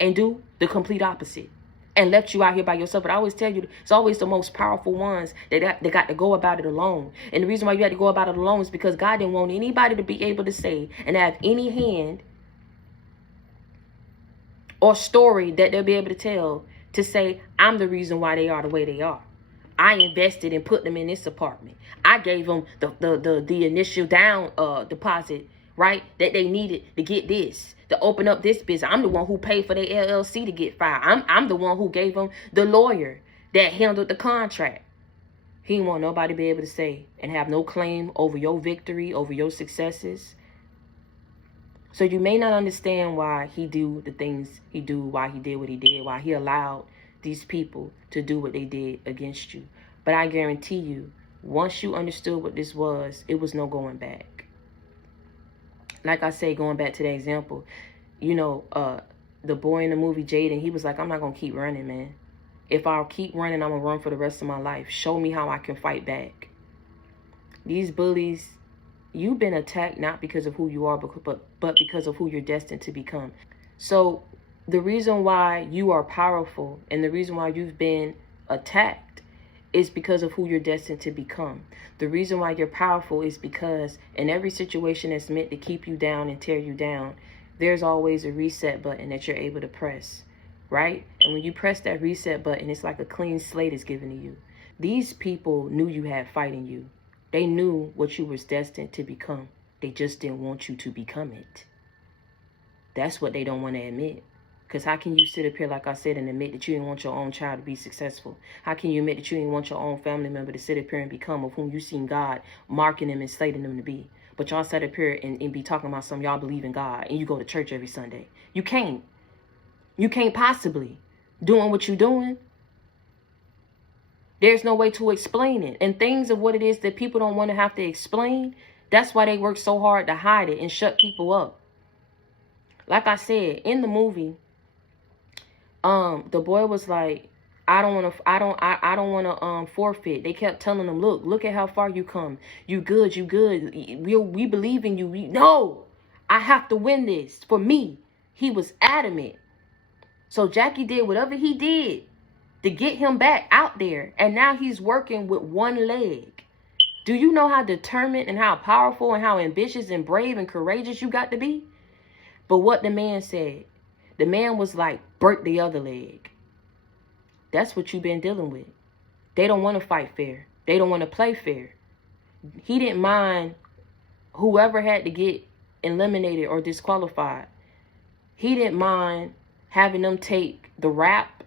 and do the complete opposite and left you out here by yourself. But I always tell you, it's always the most powerful ones that got to go about it alone. And the reason why you had to go about it alone is because God didn't want anybody to be able to say and have any hand or story that they'll be able to tell to say, I'm the reason why they are the way they are. I invested and put them in this apartment. I gave them the initial down deposit, right, that they needed to get this, to open up this business. I'm the one who paid for their LLC to get filed. I'm the one who gave them the lawyer that handled the contract. He didn't want nobody to be able to say and have no claim over your victory, over your successes. So you may not understand why he do the things he do, why he did what he did, why he allowed these people to do what they did against you. But I guarantee you, once you understood what this was, it was no going back. Like I say, going back to the example, you know, the boy in the movie, Jaden, he was like, I'm not going to keep running, man. If I'll keep running, I'm going to run for the rest of my life. Show me how I can fight back. These bullies, you've been attacked not because of who you are, but because of who you're destined to become. So the reason why you are powerful and the reason why you've been attacked is because of who you're destined to become. The reason why you're powerful is because in every situation that's meant to keep you down and tear you down, there's always a reset button that you're able to press, right? And when you press that reset button, it's like a clean slate is given to you. These people knew you had fight in you. They knew what you was destined to become. They just didn't want you to become it. That's what they don't want to admit. Because how can you sit up here, like I said, and admit that you didn't want your own child to be successful? How can you admit that you didn't want your own family member to sit up here and become of whom you seen God marking them and slating them to be? But y'all sit up here and be talking about some y'all believe in God and you go to church every Sunday. You can't. You can't possibly. Doing what you're doing. There's no way to explain it. And things of what it is that people don't want to have to explain, that's why they work so hard to hide it and shut people up. Like I said, in the movie, the boy was like, I don't want to forfeit. They kept telling him, look at how far you come. You good. We believe in you. No, I have to win this for me. He was adamant. So Jackie did whatever he did to get him back out there. And now he's working with one leg. Do you know how determined and how powerful and how ambitious and brave and courageous you got to be? But what the man said, the man was like, break the other leg. That's what you've been dealing with. They don't want to fight fair. They don't want to play fair. He didn't mind whoever had to get eliminated or disqualified. He didn't mind having them take the rap,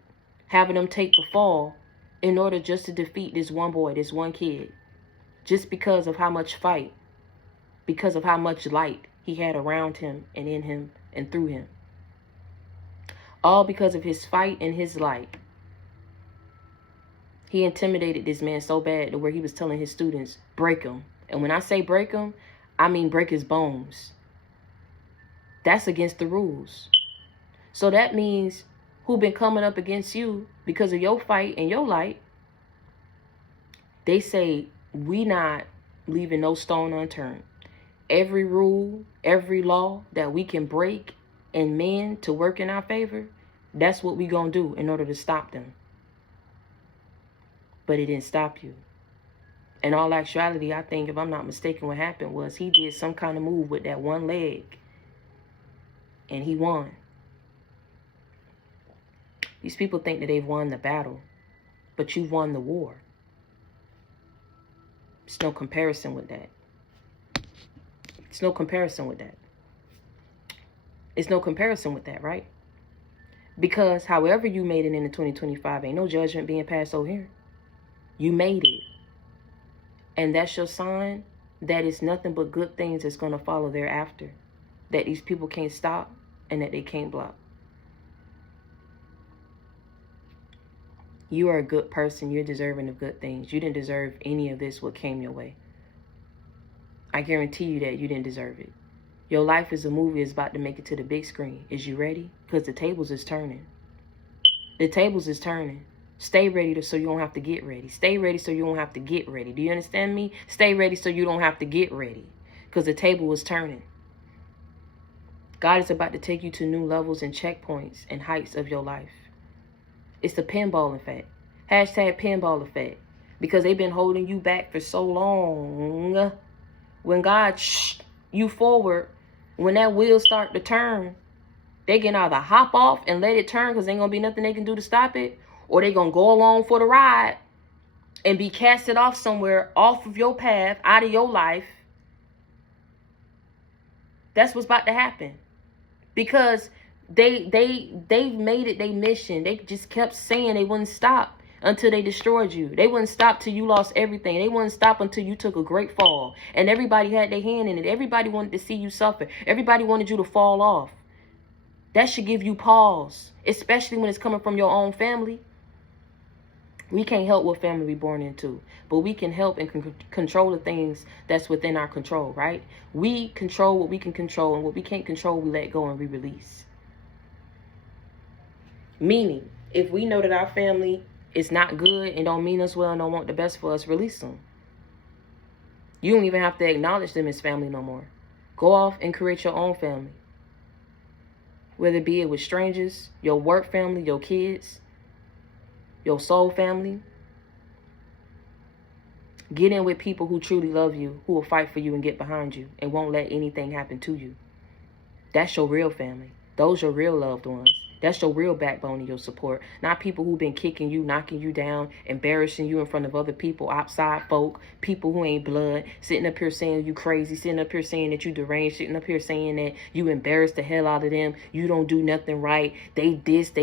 having them take the fall in order just to defeat this one boy, this one kid. Just because of how much fight, because of how much light he had around him and in him and through him. All because of his fight and his light. He intimidated this man so bad to where he was telling his students, break him. And when I say break him, I mean break his bones. That's against the rules. So that means who been coming up against you because of your fight and your light, they say, we not leaving no stone unturned. Every rule, every law that we can break and mend to work in our favor, that's what we gonna do in order to stop them. But it didn't stop you. In all actuality, I think, if I'm not mistaken, what happened was he did some kind of move with that one leg. And he won. These people think that they've won the battle. But you've won the war. There's no comparison with that. It's no comparison with that. It's no comparison with that, right? Because however you made it into 2025, ain't no judgment being passed over here. You made it. And that's your sign that it's nothing but good things that's going to follow thereafter. That these people can't stop and that they can't block. You are a good person. You're deserving of good things. You didn't deserve any of this what came your way. I guarantee you that you didn't deserve it. Your life is a movie. It's about to make it to the big screen. Is you ready? Because the tables is turning. The tables is turning. Stay ready so you don't have to get ready. Stay ready so you don't have to get ready. Do you understand me? Stay ready so you don't have to get ready. Because the table is turning. God is about to take you to new levels and checkpoints and heights of your life. It's the pinball effect. Hashtag pinball effect. Because they've been holding you back for so long. When God you forward, when that wheel start to turn, they can either hop off and let it turn because ain't going to be nothing they can do to stop it. Or they going to go along for the ride and be casted off somewhere off of your path, out of your life. That's what's about to happen. Because they made it their mission. They just kept saying they wouldn't stop until they destroyed you. They wouldn't stop till you lost everything. They wouldn't stop until you took a great fall. And everybody had their hand in it. Everybody wanted to see you suffer. Everybody wanted you to fall off. That should give you pause, especially when it's coming from your own family. We can't help what family we're born into, but we can help and control the things that's within our control, right? We control what we can control, and what we can't control, we let go and we release. Meaning, if we know that our family is not good and don't mean us well and don't want the best for us, release them. You don't even have to acknowledge them as family no more. Go off and create your own family. Whether it be with strangers, your work family, your kids, your soul family. Get in with people who truly love you, who will fight for you and get behind you and won't let anything happen to you. That's your real family. Those are your real loved ones. That's your real backbone and your support. Not people who've been kicking you, knocking you down, embarrassing you in front of other people, outside folk, people who ain't blood, sitting up here saying you crazy, sitting up here saying that you deranged, sitting up here saying that you embarrassed the hell out of them, you don't do nothing right, they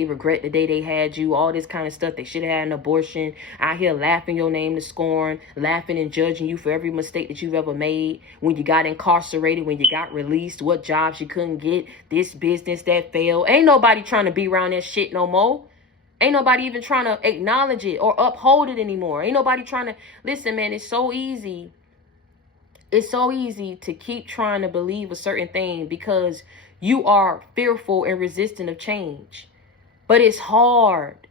regret the day they had you, all this kind of stuff. They should have had an abortion. Out here laughing your name to scorn, laughing and judging you for every mistake that you've ever made. When you got incarcerated, when you got released, what jobs you couldn't get, this business that failed. Ain't nobody trying to be around that shit no more. Ain't nobody even trying to acknowledge it or uphold it anymore. Ain't nobody trying to listen, man. It's so easy. It's so easy to keep trying to believe a certain thing because you are fearful and resistant of change. But it's hard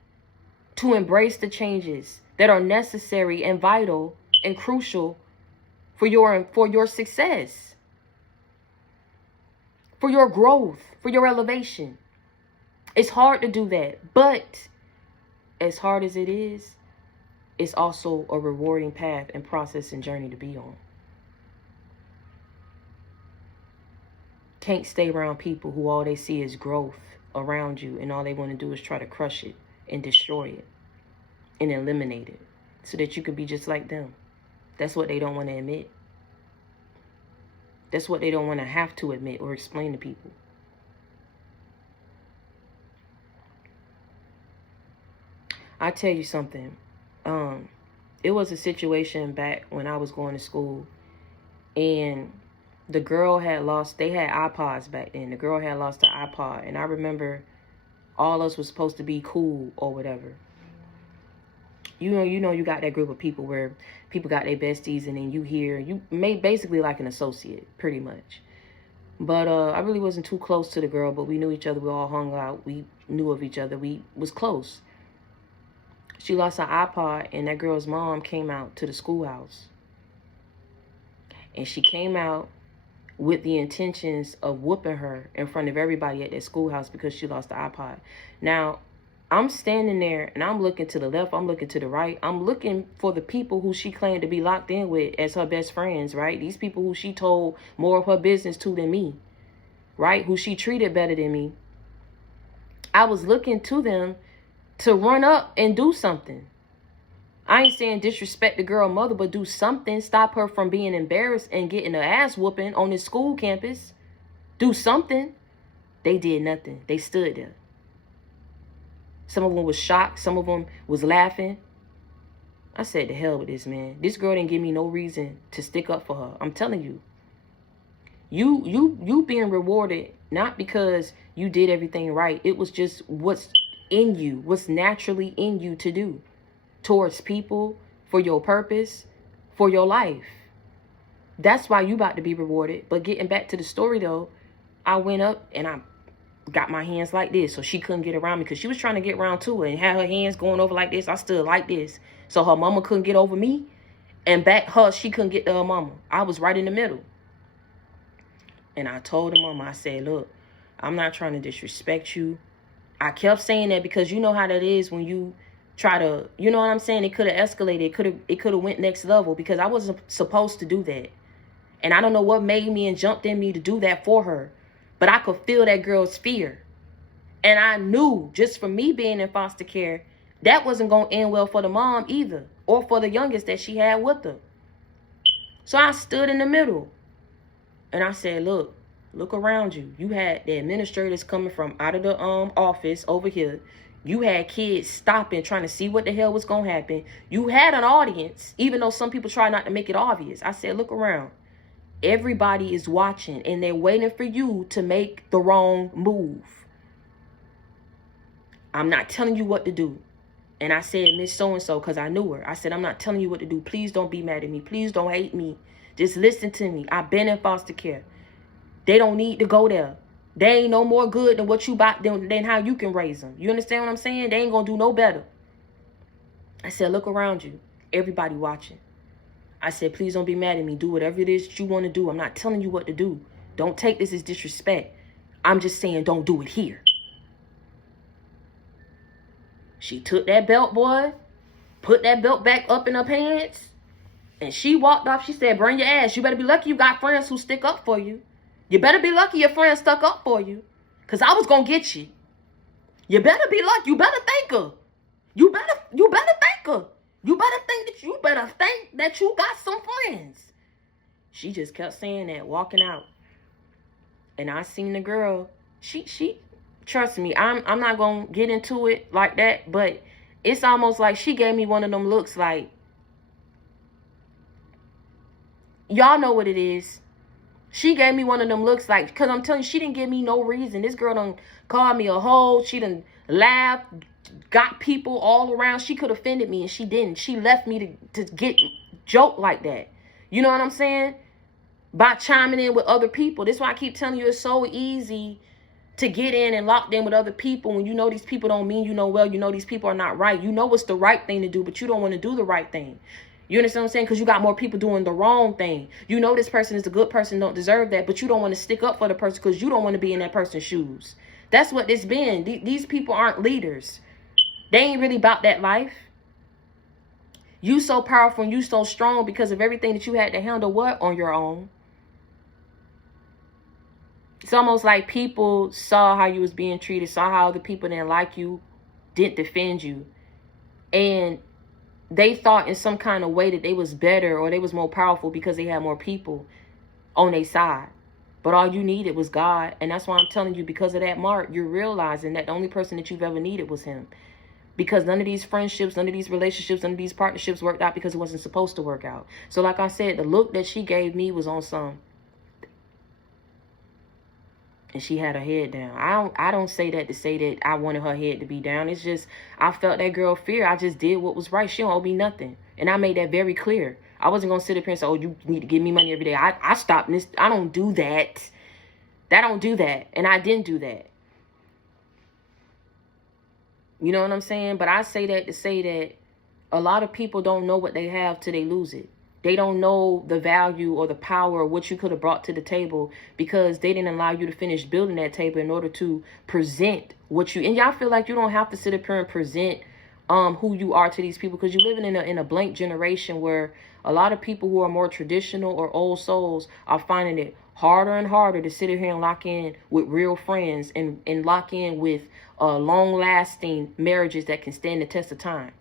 to embrace the changes that are necessary and vital and crucial for your success, for your growth, for your elevation. It's hard to do that, but as hard as it is, it's also a rewarding path and process and journey to be on. Can't stay around people who all they see is growth around you and all they want to do is try to crush it and destroy it and eliminate it so that you can be just like them. That's what they don't want to admit. That's what they don't want to have to admit or explain to people. I tell you something. It was a situation back when I was going to school, and the girl had lost. They had iPods back then. The girl had lost her iPod, and I remember all us was supposed to be cool or whatever. You know, you got that group of people where people got their besties, and then you made basically like an associate, pretty much. But I really wasn't too close to the girl, but we knew each other. We all hung out. We knew of each other. We was close. She lost her iPod, and that girl's mom came out to the schoolhouse. And she came out with the intentions of whooping her in front of everybody at that schoolhouse because she lost the iPod. Now, I'm standing there, and I'm looking to the left. I'm looking to the right. I'm looking for the people who she claimed to be locked in with as her best friends, right? These people who she told more of her business to than me, right? Who she treated better than me. I was looking to them to run up and do something. I ain't saying disrespect the girl mother, but do something. Stop her from being embarrassed and getting her ass whooping on this school campus. Do something. They did nothing. They stood there. Some of them was shocked. Some of them was laughing. I said, to hell with this, man. This girl didn't give me no reason to stick up for her. I'm telling you. You being rewarded, not because you did everything right. It was just what's in you, what's naturally in you to do towards people, for your purpose, for your life. That's why you about to be rewarded. But getting back to the story, though, I went up and I got my hands like this so she couldn't get around me, because she was trying to get around too and had her hands going over like this. I stood like this so her mama couldn't get over me, and back her, she couldn't get to her mama. I was right in the middle. And I told the mama, I said, look, I'm not trying to disrespect you. I kept saying that because you know how that is when you try to, you know what I'm saying? It could have escalated. It could have went next level, because I wasn't supposed to do that. And I don't know what made me and jumped in me to do that for her. But I could feel that girl's fear. And I knew, just from me being in foster care, that wasn't going to end well for the mom either, or for the youngest that she had with her. So I stood in the middle. And I said, look around you. You had the administrators coming from out of the office over here. You had kids stopping, trying to see what the hell was going to happen. You had an audience, even though some people try not to make it obvious. I said, look around. Everybody is watching, and they're waiting for you to make the wrong move. I'm not telling you what to do. And I said, Miss So-and-so, because I knew her. I said, I'm not telling you what to do. Please don't be mad at me. Please don't hate me. Just listen to me. I've been in foster care. They don't need to go there. They ain't no more good than what you bought them, than how you can raise them. You understand what I'm saying? They ain't going to do no better. I said, look around you. Everybody watching. I said, please don't be mad at me. Do whatever it is that you want to do. I'm not telling you what to do. Don't take this as disrespect. I'm just saying, don't do it here. She took that belt, boy, put that belt back up in her pants, and she walked off. She said, bring your ass. You better be lucky you got friends who stick up for you. You better be lucky your friends stuck up for you, because I was going to get you. You better be lucky. You better thank her. You better thank her. You better think that you got some friends. She just kept saying that, walking out. And I seen the girl. She trust me, I'm not gonna get into it like that, but it's almost like she gave me one of them looks like, y'all know what it is. She gave me one of them looks like, because I'm telling you, she didn't give me no reason. This girl done called me a hoe. She done laughed, got people all around. She could have offended me, and she didn't. She left me to get joked like that. You know what I'm saying? By chiming in with other people. That's why I keep telling you, it's so easy to get in and locked in with other people when you know these people don't mean you no well. You know these people are not right. You know what's the right thing to do, but you don't want to do the right thing. You understand what I'm saying? Because you got more people doing the wrong thing. You know this person is a good person, don't deserve that, but you don't want to stick up for the person because you don't want to be in that person's shoes. That's what it's been. These people aren't leaders. They ain't really about that life. You so powerful and you so strong because of everything that you had to handle what on your own. It's almost like people saw how you was being treated, saw how other people didn't like you, didn't defend you, and they thought in some kind of way that they was better or they was more powerful because they had more people on their side. But all you needed was God. And that's why I'm telling you, because of that mark, you're realizing that the only person that you've ever needed was him. Because none of these friendships, none of these relationships, none of these partnerships worked out because it wasn't supposed to work out. So like I said, the look that she gave me was on some. And she had her head down. I don't say that to say that I wanted her head to be down. It's just, I felt that girl fear. I just did what was right. She don't owe me nothing. And I made that very clear. I wasn't going to sit up here and say, oh, you need to give me money every day. I stopped this. I don't do that. I don't do that. And I didn't do that. You know what I'm saying? But I say that to say that a lot of people don't know what they have till they lose it. They don't know the value or the power of what you could have brought to the table because they didn't allow you to finish building that table in order to present what you... And y'all feel like you don't have to sit up here and present who you are to these people because you're living in a blank generation where a lot of people who are more traditional or old souls are finding it harder and harder to sit here and lock in with real friends and lock in with long-lasting marriages that can stand the test of time.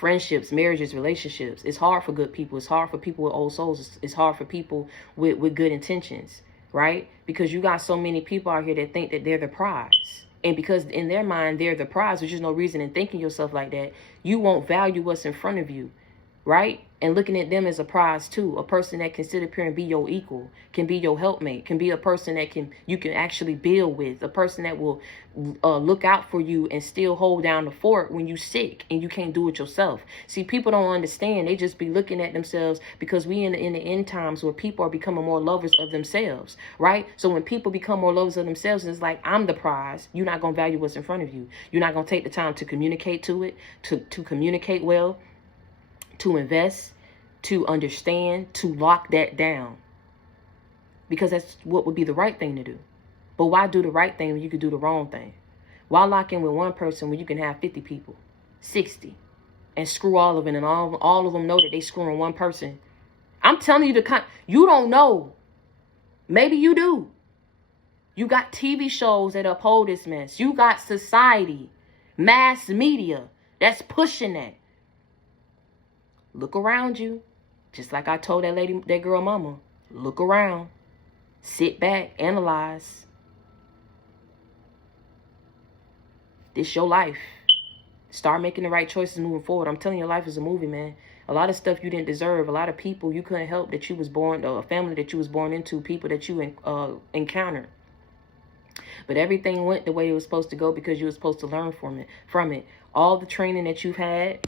Friendships, marriages, relationships. It's hard for good people. It's hard for people with old souls. It's hard for people with good intentions, right? Because you got so many people out here that think that they're the prize. And because in their mind, they're the prize, which is no reason in thinking yourself like that, you won't value what's in front of you, right? And looking at them as a prize too, a person that can sit up here and be your equal, can be your helpmate, can be a person that you can actually build with, a person that will look out for you and still hold down the fort when you sick and you can't do it yourself. See, people don't understand. They just be looking at themselves, because we in the end times where people are becoming more lovers of themselves, right? So when people become more lovers of themselves, it's like, I'm the prize. You're not going to value what's in front of you. You're not going to take the time to communicate to it, to communicate well, to invest, to understand, to lock that down. Because that's what would be the right thing to do. But why do the right thing when you could do the wrong thing? Why lock in with one person when you can have 50 people, 60, and screw all of it, and all of them know that they screwing one person? I'm telling you, you don't know. Maybe you do. You got TV shows that uphold this mess. You got society, mass media that's pushing that. Look around you. Just like I told that girl mama, look around, sit back, analyze. This your life. Start making the right choices moving forward. I'm telling you, life is a movie, man. A lot of stuff you didn't deserve. A lot of people you couldn't help that you was born, a family that you was born into, people that you encountered. But everything went the way it was supposed to go because you were supposed to learn from it. All the training that you've had,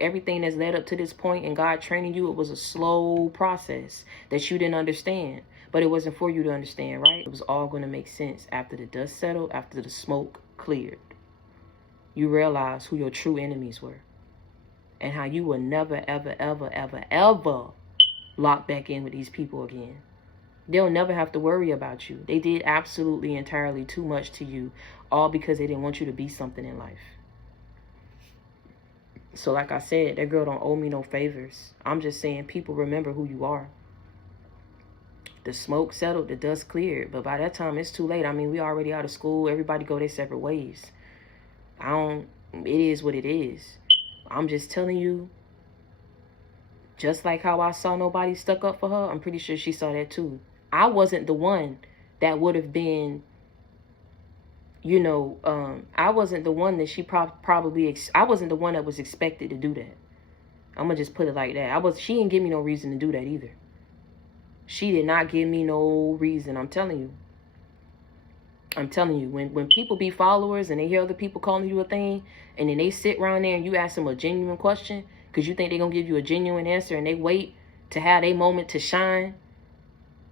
everything that's led up to this point and God training you, it was a slow process that you didn't understand. But it wasn't for you to understand, right? It was all going to make sense after the dust settled, after the smoke cleared. You realize who your true enemies were and how you will never, ever, ever, ever, ever lock back in with these people again. They'll never have to worry about you. They did absolutely entirely too much to you, all because they didn't want you to be something in life. So like I said, that girl don't owe me no favors. I'm just saying, people, remember who you are. The smoke settled, the dust cleared, but by that time it's too late. I mean, we already out of school. Everybody go their separate ways. It is what it is. I'm just telling you, just like how I saw nobody stuck up for her, I'm pretty sure she saw that too. I wasn't the one that would have been, I wasn't the one that she I wasn't the one that was expected to do that. I'm going to just put it like that. She didn't give me no reason to do that either. She did not give me no reason. I'm telling you, when people be followers and they hear other people calling you a thing, and then they sit around there and you ask them a genuine question because you think they're going to give you a genuine answer, and they wait to have their moment to shine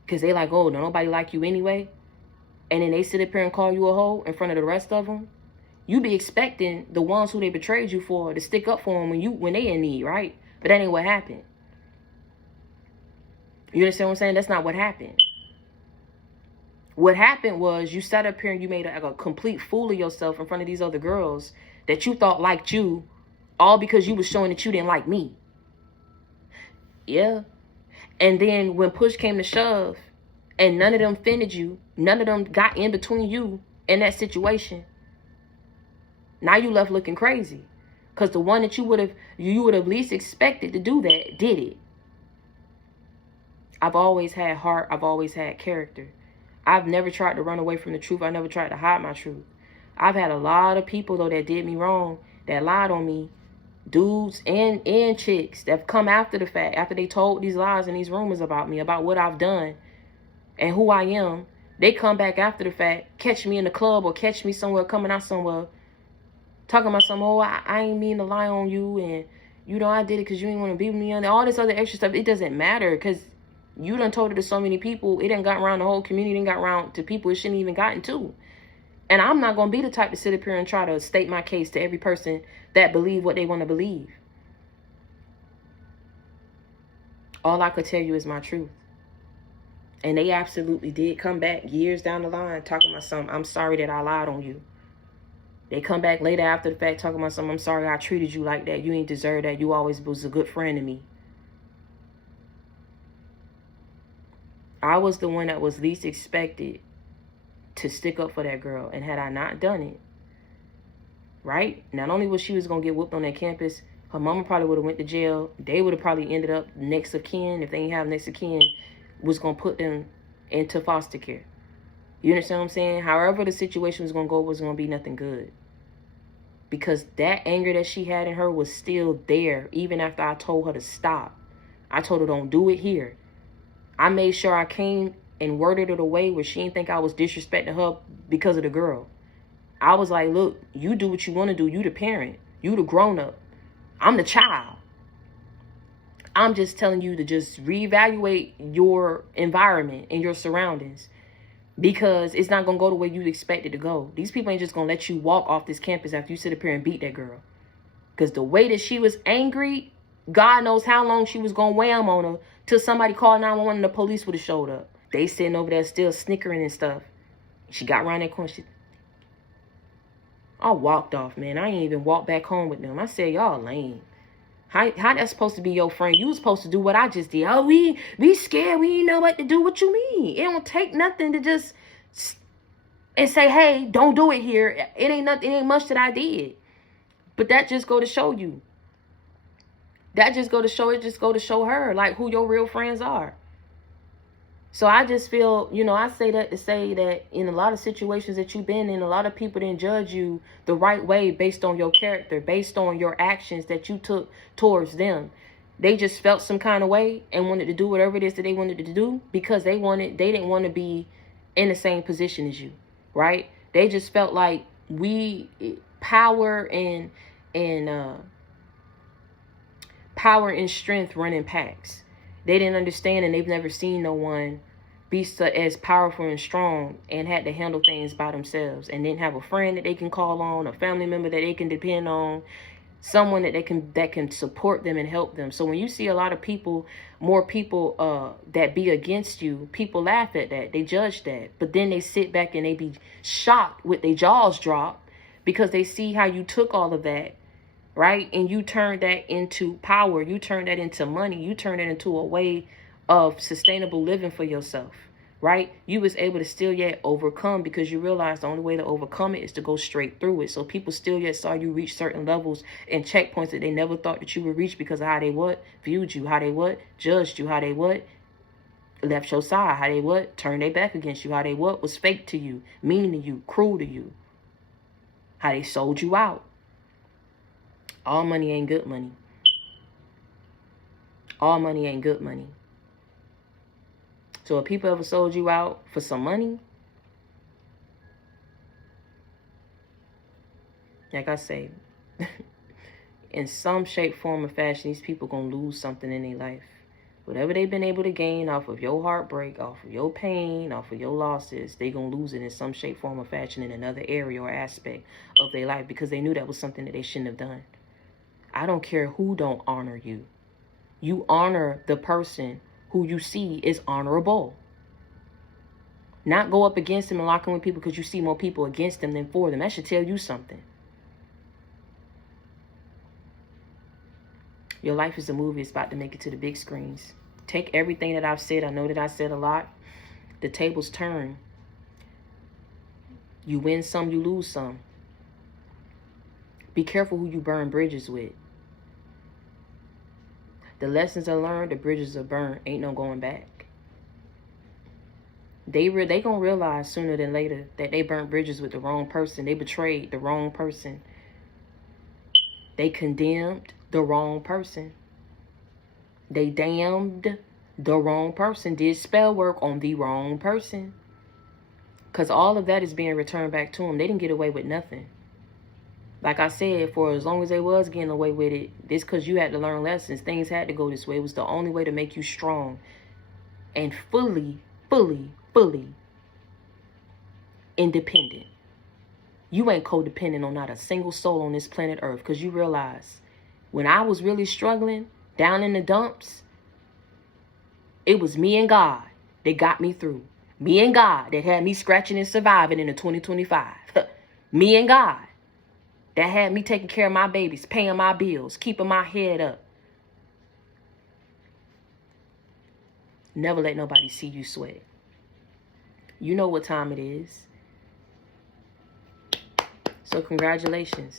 because they like, oh, no, nobody like you anyway. And then they sit up here and call you a hoe in front of the rest of them. You be expecting the ones who they betrayed you for to stick up for them when they in need, right? But that ain't what happened. You understand what I'm saying? That's not what happened. What happened was you sat up here and you made a complete fool of yourself in front of these other girls that you thought liked you, all because you was showing that you didn't like me. Yeah. And then when push came to shove and none of them offended you, none of them got in between you in that situation, now you left looking crazy. Because the one that you would have least expected to do that did it. I've always had heart. I've always had character. I've never tried to run away from the truth. I never tried to hide my truth. I've had a lot of people, though, that did me wrong, that lied on me, dudes and chicks that have come after the fact, after they told these lies and these rumors about me, about what I've done and who I am. They come back after the fact, catch me in the club or catch me somewhere, coming out somewhere, talking about some, oh, I ain't mean to lie on you, and, I did it because you didn't want to be with me, and all this other extra stuff. It doesn't matter because you done told it to so many people. It done got around the whole community. It done got around to people it shouldn't even gotten to. And I'm not going to be the type to sit up here and try to state my case to every person that believe what they want to believe. All I could tell you is my truth. And they absolutely did come back years down the line talking about something. I'm sorry that I lied on you. They come back later after the fact talking about something. I'm sorry I treated you like that. You ain't deserve that. You always was a good friend to me. I was the one that was least expected to stick up for that girl. And had I not done it, right? Not only was she going to get whooped on that campus, her mama probably would have went to jail. They would have probably ended up next of kin. If they didn't have next of kin, was going to put them into foster care. You understand what I'm saying? However the situation was going to go, it was going to be nothing good. Because that anger that she had in her was still there, even after I told her to stop. I told her, don't do it here. I made sure I came and worded it away where she didn't think I was disrespecting her because of the girl. I was like, look, you do what you want to do. You the parent. You the grown-up. I'm the child. I'm just telling you to just reevaluate your environment and your surroundings, because it's not going to go the way you expect it to go. These people ain't just going to let you walk off this campus after you sit up here and beat that girl. Because the way that she was angry, God knows how long she was going to wham on her till somebody called 911 and the police would have showed up. They sitting over there still snickering and stuff. She got around that corner. I walked off, man. I ain't even walked back home with them. I said, y'all lame. How that's supposed to be your friend? You was supposed to do what I just did. Oh, we scared. We ain't know what to do. What you mean? It don't take nothing to just and say, hey, don't do it here. It ain't nothing. It ain't much that I did. But that just go to show you. That just go to show, it just go to show her like who your real friends are. So I just feel, you know, I say that to say that in a lot of situations that you've been in, a lot of people didn't judge you the right way based on your character, based on your actions that you took towards them. They just felt some kind of way and wanted to do whatever it is that they wanted to do because they didn't want to be in the same position as you, right? They just felt like power and strength run in packs. They didn't understand, and they've never seen no one be as powerful and strong and had to handle things by themselves, and didn't have a friend that they can call on, a family member that they can depend on, someone that can support them and help them. So when you see a lot of people, more people that be against you, people laugh at that, they judge that, but then they sit back and they be shocked with their jaws dropped because they see how you took all of that, right? And you turn that into power. You turn that into money. You turn it into a way of sustainable living for yourself, right? You was able to still yet overcome because you realized the only way to overcome it is to go straight through it. So people still yet saw you reach certain levels and checkpoints that they never thought that you would reach because of how they viewed you, how they judged you, how they left your side, how they turned their back against you, how they was fake to you, mean to you, cruel to you, how they sold you out. All money ain't good money. All money ain't good money. So if people ever sold you out for some money, like I say, in some shape, form, or fashion, these people gonna lose something in their life. Whatever they've been able to gain off of your heartbreak, off of your pain, off of your losses, they gonna lose it in some shape, form, or fashion in another area or aspect of their life because they knew that was something that they shouldn't have done. I don't care who don't honor you. You honor the person who you see is honorable. Not go up against them and lock in with people because you see more people against them than for them. That should tell you something. Your life is a movie. It's about to make it to the big screens. Take everything that I've said. I know that I said a lot. The tables turn. You win some, you lose some. Be careful who you burn bridges with. The lessons are learned, the bridges are burned. Ain't no going back. They gonna realize sooner than later that they burnt bridges with the wrong person. They betrayed the wrong person. They condemned the wrong person. They damned the wrong person. Did spell work on the wrong person. Because all of that is being returned back to them. They didn't get away with nothing. Like I said, for as long as they was getting away with it, it's because you had to learn lessons. Things had to go this way. It was the only way to make you strong and fully independent. You ain't codependent on not a single soul on this planet Earth because you realize when I was really struggling down in the dumps, it was me and God that got me through. Me and God that had me scratching and surviving in the 2025. Me and God that had me taking care of my babies, paying my bills, keeping my head up. Never let nobody see you sweat. You know what time it is. So congratulations.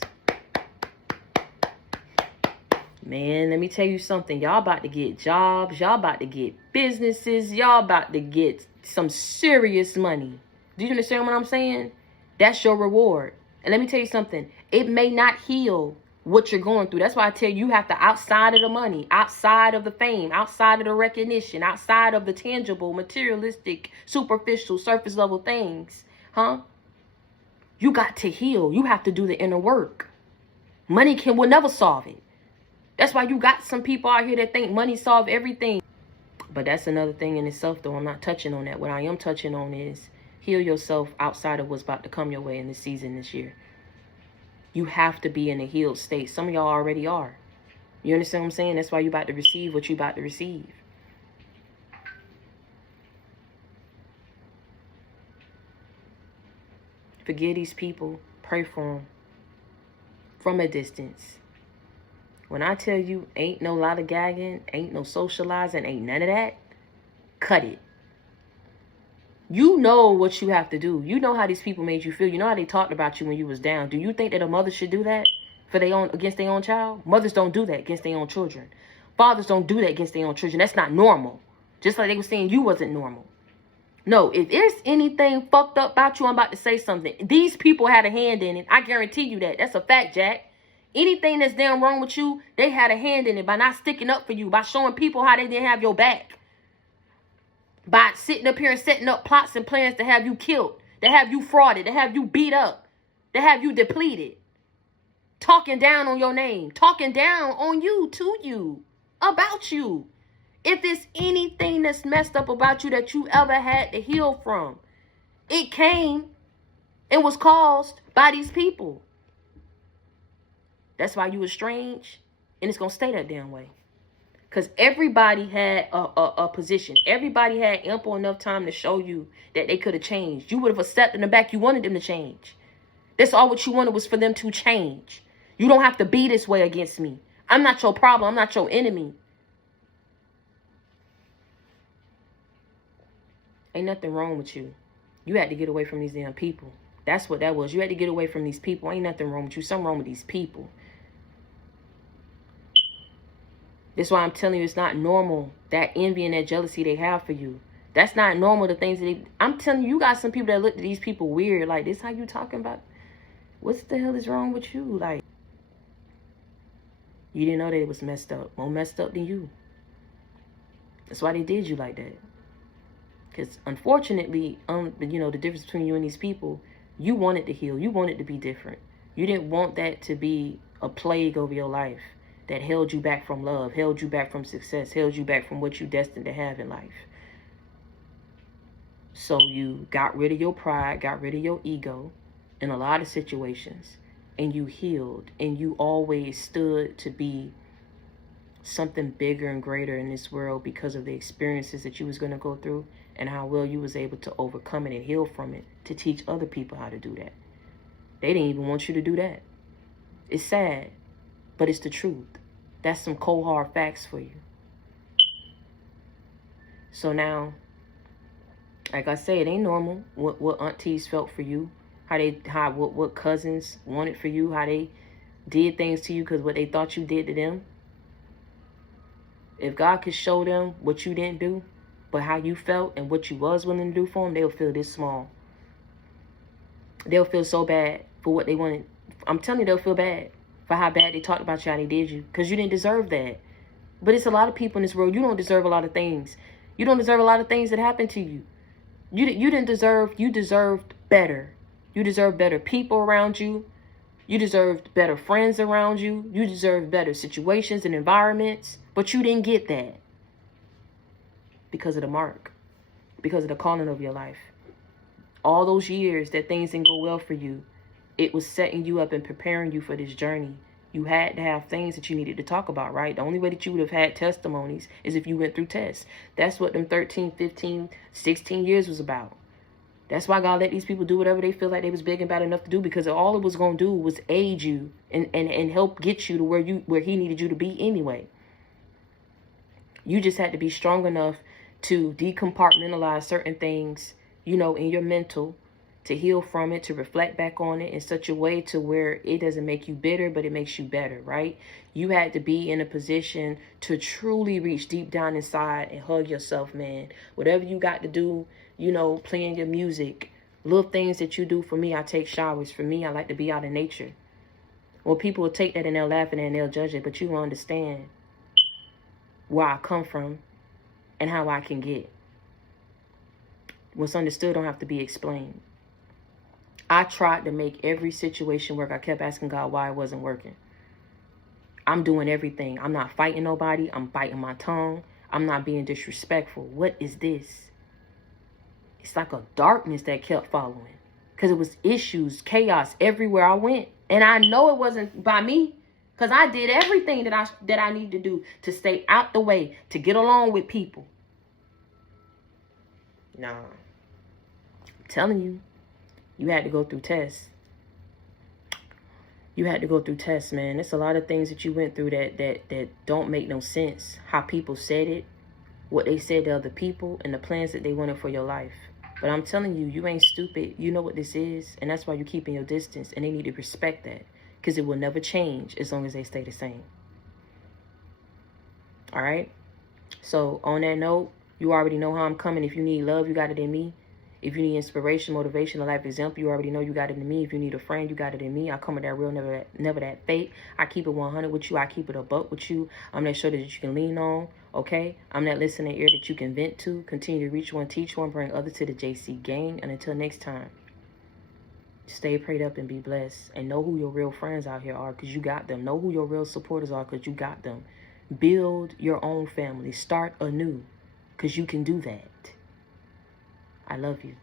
Man, let me tell you something. Y'all about to get jobs. Y'all about to get businesses. Y'all about to get some serious money. Do you understand what I'm saying? That's your reward. And let me tell you something. It may not heal what you're going through. That's why I tell you, you have to, outside of the money, outside of the fame, outside of the recognition, outside of the tangible, materialistic, superficial, surface level things, you got to heal. You have to do the inner work. Money will never solve it. That's why you got some people out here that think money solve everything. But that's another thing in itself, though. I'm not touching on that. What I am touching on is heal yourself outside of what's about to come your way in this season this year. You have to be in a healed state. Some of y'all already are. You understand what I'm saying? That's why you're about to receive what you're about to receive. Forgive these people. Pray for them from a distance. When I tell you ain't no lot of gagging, ain't no socializing, ain't none of that, cut it. You know what you have to do. You know how these people made you feel. You know how they talked about you when you was down. Do you think that a mother should do that for their own, against their own child? Mothers don't do that against their own children. Fathers don't do that against their own children. That's not normal. Just like they were saying you wasn't normal. No, if there's anything fucked up about you, I'm about to say something. These people had a hand in it. I guarantee you that. That's a fact, Jack. Anything that's damn wrong with you, they had a hand in it by not sticking up for you, by showing people how they didn't have your back. By sitting up here and setting up plots and plans to have you killed, to have you frauded, to have you beat up, to have you depleted. Talking down on your name, talking down on you, to you, about you. If there's anything that's messed up about you that you ever had to heal from, it came and was caused by these people. That's why you estranged, and it's going to stay that damn way. Because everybody had a position. Everybody had ample enough time to show you that they could have changed. You would have accepted in the back you wanted them to change. That's all what you wanted was for them to change. You don't have to be this way against me. I'm not your problem. I'm not your enemy. Ain't nothing wrong with you. You had to get away from these damn people. That's what that was. You had to get away from these people. Ain't nothing wrong with you. Something wrong with these people. That's why I'm telling you it's not normal, that envy and that jealousy they have for you. That's not normal, the things that they... I'm telling you, you got some people that look at these people weird. Like, this how you talking about? What's the hell is wrong with you? Like, you didn't know that it was messed up. More messed up than you. That's why they did you like that. Because unfortunately, you know, the difference between you and these people, you wanted to heal. You wanted to be different. You didn't want that to be a plague over your life that held you back from love, held you back from success, held you back from what you're destined to have in life. So you got rid of your pride, got rid of your ego in a lot of situations, and you healed, and you always stood to be something bigger and greater in this world because of the experiences that you was going to go through and how well you was able to overcome it and heal from it to teach other people how to do that. They didn't even want you to do that. It's sad, but it's the truth. That's some cold hard facts for you. So now, like I say, it ain't normal what aunties felt for you, what cousins wanted for you, how they did things to you because what they thought you did to them. If God could show them what you didn't do, but how you felt and what you was willing to do for them, they'll feel this small. They'll feel so bad for what they wanted. I'm telling you, they'll feel bad for how bad they talked about you, how they did you, because you didn't deserve that. But it's a lot of people in this world, you don't deserve a lot of things. You don't deserve a lot of things that happened to you. You deserved better. You deserved better people around you. You deserved better friends around you. You deserved better situations and environments. But you didn't get that because of the mark, because of the calling of your life. All those years that things didn't go well for you, it was setting you up and preparing you for this journey. You had to have things that you needed to talk about, right? The only way that you would have had testimonies is if you went through tests. That's what them 13, 15, 16 years was about. That's why God let these people do whatever they feel like they was big and bad enough to do, because all it was going to do was aid you and help get you to where he needed you to be anyway. You just had to be strong enough to decompartmentalize certain things, you know, in your mental, to heal from it, to reflect back on it in such a way to where it doesn't make you bitter, but it makes you better, right? You had to be in a position to truly reach deep down inside and hug yourself, man. Whatever you got to do, you know, playing your music, Little things that you do for me. I take showers. For me, I like to be out in nature. Well, people will take that and they'll laugh at it and they'll judge it, but you will understand where I come from and how I can get. What's understood don't have to be explained. I tried to make every situation work. I kept asking God why it wasn't working. I'm doing everything. I'm not fighting nobody. I'm biting my tongue. I'm not being disrespectful. What is this? It's like a darkness that kept following. Because it was issues, chaos everywhere I went. And I know it wasn't by me. Because I did everything that I need to do to stay out the way, to get along with people. Nah. I'm telling you, you had to go through tests. You had to go through tests, man. There's a lot of things that you went through that don't make no sense. How people said it, what they said to other people, and the plans that they wanted for your life. But I'm telling you, you ain't stupid. You know what this is, and that's why you're keeping your distance, and they need to respect that, because it will never change as long as they stay the same. All right? So on that note, you already know how I'm coming. If you need love, you got it in me. If you need inspiration, motivation, a life example, you already know you got it in me. If you need a friend, you got it in me. I come with that real, never that fake. I keep it 100 with you. I keep it a buck with you. I'm that shoulder that you can lean on, okay? I'm that listening ear that you can vent to. Continue to reach one, teach one, bring others to the JC gang. And until next time, stay prayed up and be blessed. And know who your real friends out here are, because you got them. Know who your real supporters are, because you got them. Build your own family. Start anew, because you can do that. I love you.